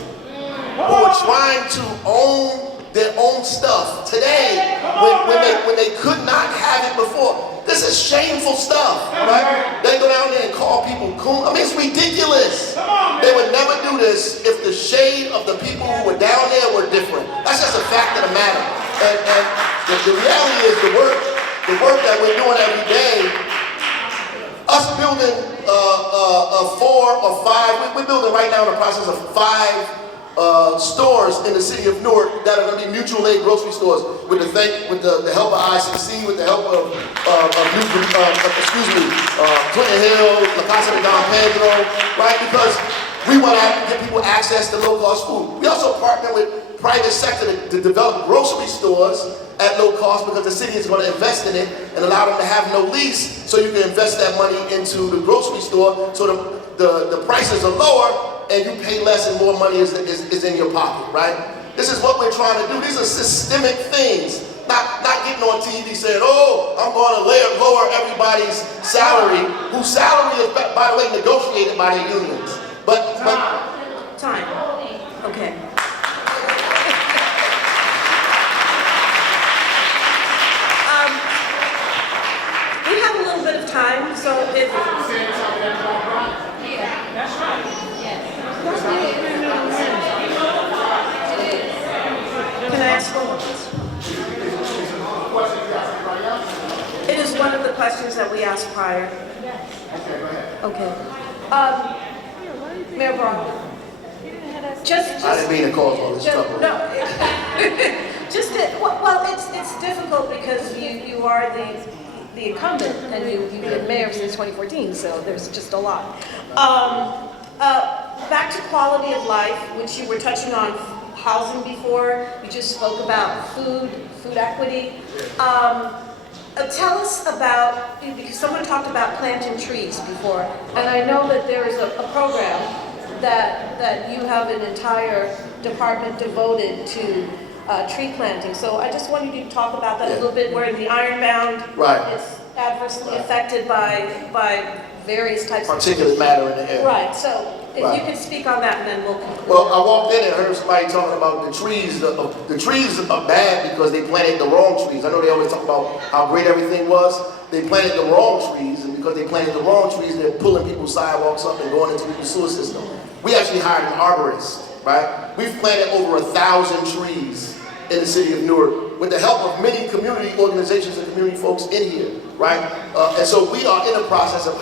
who are trying to own their own stuff today when they could not have it before. This is shameful stuff, right? They go down there and call people coon. I mean, it's ridiculous. They would never do this if the shade of the people who were down there were different. That's just a fact of the matter. And the reality is the work that we're doing every day, us building 4 or 5, we're building right now in the process of 5 stores in the city of Newark that are going to be mutual aid grocery stores with the help of ICC, with the help of Clinton Hill, La Casa de Don Pedro, right? Because we want to give people access to low-cost food. We also partner with private sector to develop grocery stores at low cost because the city is going to invest in it and allow them to have no lease so you can invest that money into the grocery store so the prices are lower and you pay less and more money is in your pocket, right? This is what we're trying to do. These are systemic things. Not getting on TV saying, oh, I'm going to lower everybody's salary, whose salary is, by the way, negotiated by the unions. Time. Okay. We have a little bit of time, so if... That's right. Can I ask one? It is one of the questions that we asked prior. Okay. Mayor Brown. I didn't mean to cause all this trouble. No. It's difficult because you are the incumbent and you've been mayor since 2014, so there's just a lot. Back to quality of life, which you were touching on housing before. You just spoke about food equity. Tell us about, because someone talked about planting trees before, and I know that there is a program that you have an entire department devoted to tree planting. So I just wanted you to talk about that a little bit, where the Ironbound is adversely affected by various types of particulate matter in the air. Right, so if you could speak on that and then we'll conclude. Well, I walked in and heard somebody talking about the trees. The trees are bad because they planted the wrong trees. I know they always talk about how great everything was. They planted the wrong trees, and because they planted the wrong trees, they're pulling people's sidewalks up and going into people's sewer system. We actually hired an arborist, right? We've planted over 1,000 trees in the city of Newark with the help of many community organizations and community folks in here, right? And so we are in the process of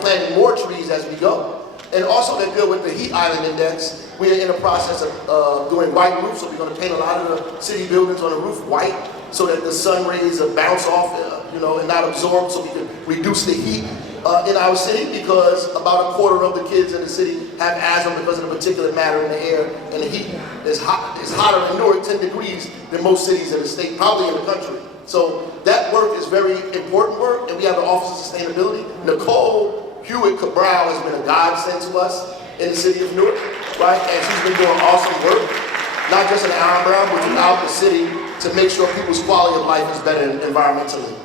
planting more trees as we go. And also they deal with the heat island index. We are in the process of doing white roofs, so we're going to paint a lot of the city buildings on the roof white so that the sun rays bounce off, and not absorb, so we can reduce the heat in our city, because about a quarter of the kids in the city have asthma because of the particulate matter in the air, and the heat is hotter in Newark, 10 degrees, than most cities in the state, probably in the country. So that work is very important work, and we have the Office of Sustainability. Nicole Hewitt Cabral has been a godsend to us in the city of Newark, right? And she's been doing awesome work, not just in Ironbound, but throughout the city, to make sure people's quality of life is better environmentally.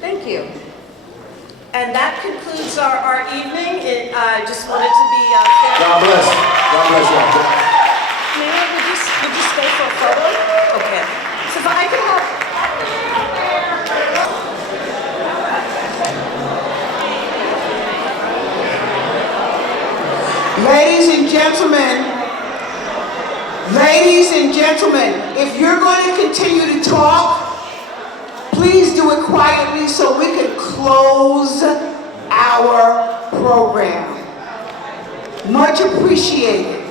Thank you. And that concludes our evening. I just wanted to be fair. God bless. God bless you. Mayor, would you stay for a photo? Okay. So if I could have... Ladies and gentlemen, if you're going to continue to talk, please do it quietly so we can close our program. Much appreciated.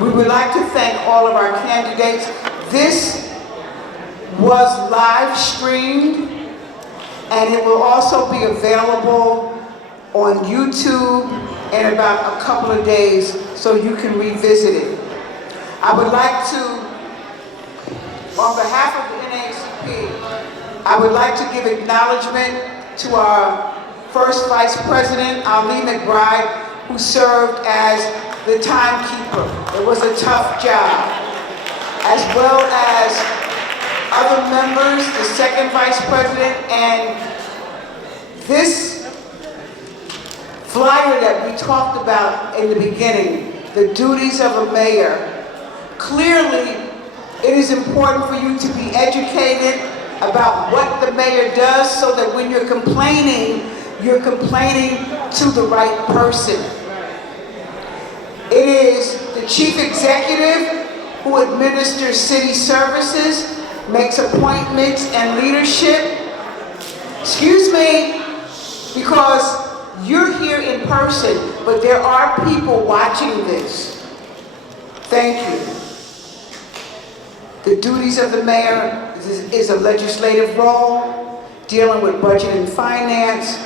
We would like to thank all of our candidates. This was live streamed, and it will also be available on YouTube in about a couple of days, so you can revisit it. I would like to, on behalf of the NAACP, I would like to give acknowledgement to our first Vice President, Ali McBride, who served as the timekeeper. It was a tough job. As well as other members, the second Vice President, and this flyer that we talked about in the beginning, the duties of a mayor. Clearly, it is important for you to be educated about what the mayor does, so that when you're complaining to the right person. It is the chief executive who administers city services, makes appointments and leadership. Excuse me, because you're here in person, but there are people watching this. Thank you. The duties of the mayor is a legislative role, dealing with budget and finance,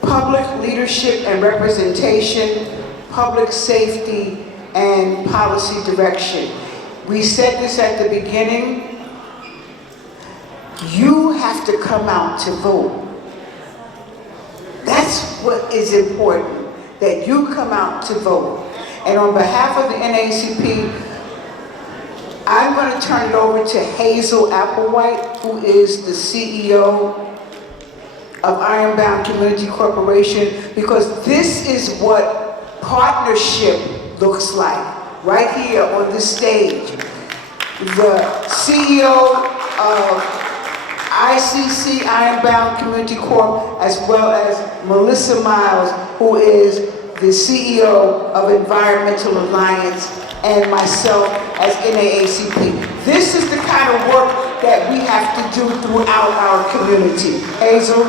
public leadership and representation, public safety, and policy direction. We said this at the beginning. You have to come out to vote. That's what is important, that you come out to vote. And on behalf of the NAACP, I'm going to turn it over to Hazel Applewhite, who is the CEO of Ironbound Community Corporation, because this is what partnership looks like, right here on this stage. The CEO of ICC, Ironbound Community Corp, as well as Melissa Miles, who is the CEO of Environmental Alliance, and myself as NAACP. This is the kind of work that we have to do throughout our community. Hazel?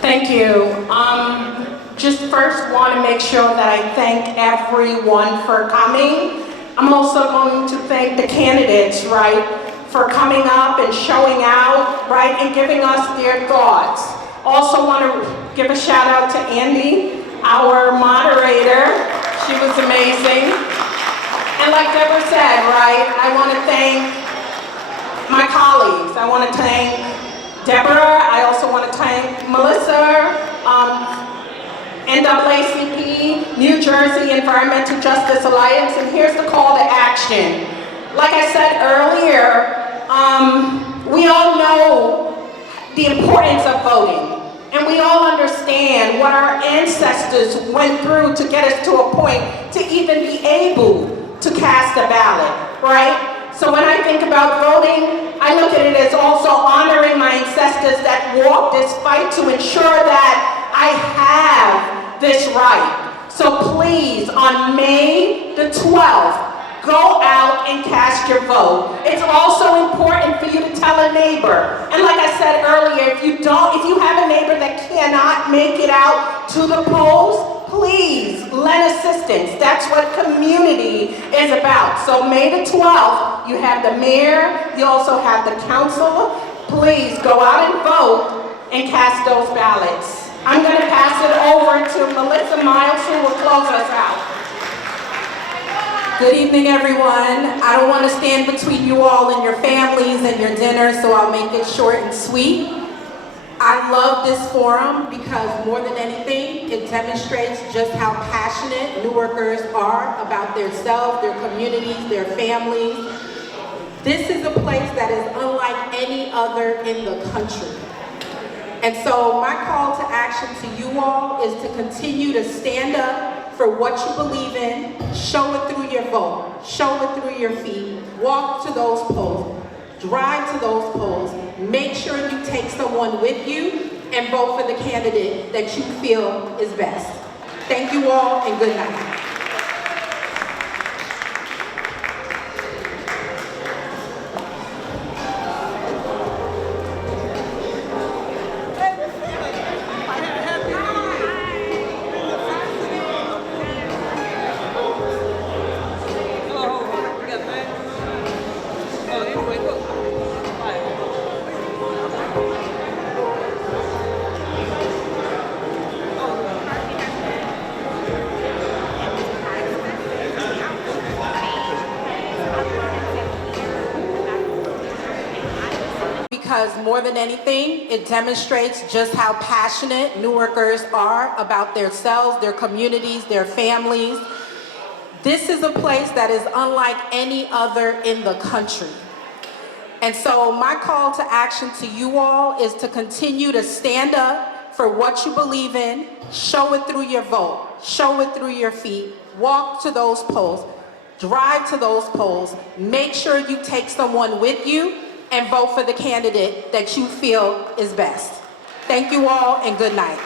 Thank you. Just first want to make sure that I thank everyone for coming. I'm also going to thank the candidates, right, for coming up and showing out, right, and giving us their thoughts. Also want to give a shout out to Andy, our moderator. She was amazing. And like Deborah said, right, I want to thank my colleagues. I want to thank Deborah. I also want to thank Melissa, NAACP, New Jersey Environmental Justice Alliance, and here's the call to action. Like I said earlier, we all know the importance of voting, and we all understand what our ancestors went through to get us to a point to even be able to cast a ballot, right? So when I think about voting, I look at it as also honoring my ancestors that walked this fight to ensure that I have this right. So please, on May the 12th, go out and cast your vote. It's also important for you to tell a neighbor. And like I said earlier, if you have a neighbor that cannot make it out to the polls, please lend assistance. That's what community is about. So May the 12th, you have the mayor, you also have the council. Please go out and vote and cast those ballots. I'm going to pass it over to Melissa Miles, who will close us out. Good evening, everyone. I don't want to stand between you all and your families and your dinner, so I'll make it short and sweet. I love this forum because more than anything, it demonstrates just how passionate Newarkers are about themselves, their communities, their families. This is a place that is unlike any other in the country. And so my call to action to you all is to continue to stand up for what you believe in, show it through your vote, show it through your feet, walk to those polls, drive to those polls, make sure you take someone with you, and vote for the candidate that you feel is best. Thank you all, and good night. Because more than anything, it demonstrates just how passionate Newarkers are about themselves, their communities, their families. This is a place that is unlike any other in the country. And so my call to action to you all is to continue to stand up for what you believe in, show it through your vote, show it through your feet, walk to those polls, drive to those polls, make sure you take someone with you, and vote for the candidate that you feel is best. Thank you all, and good night.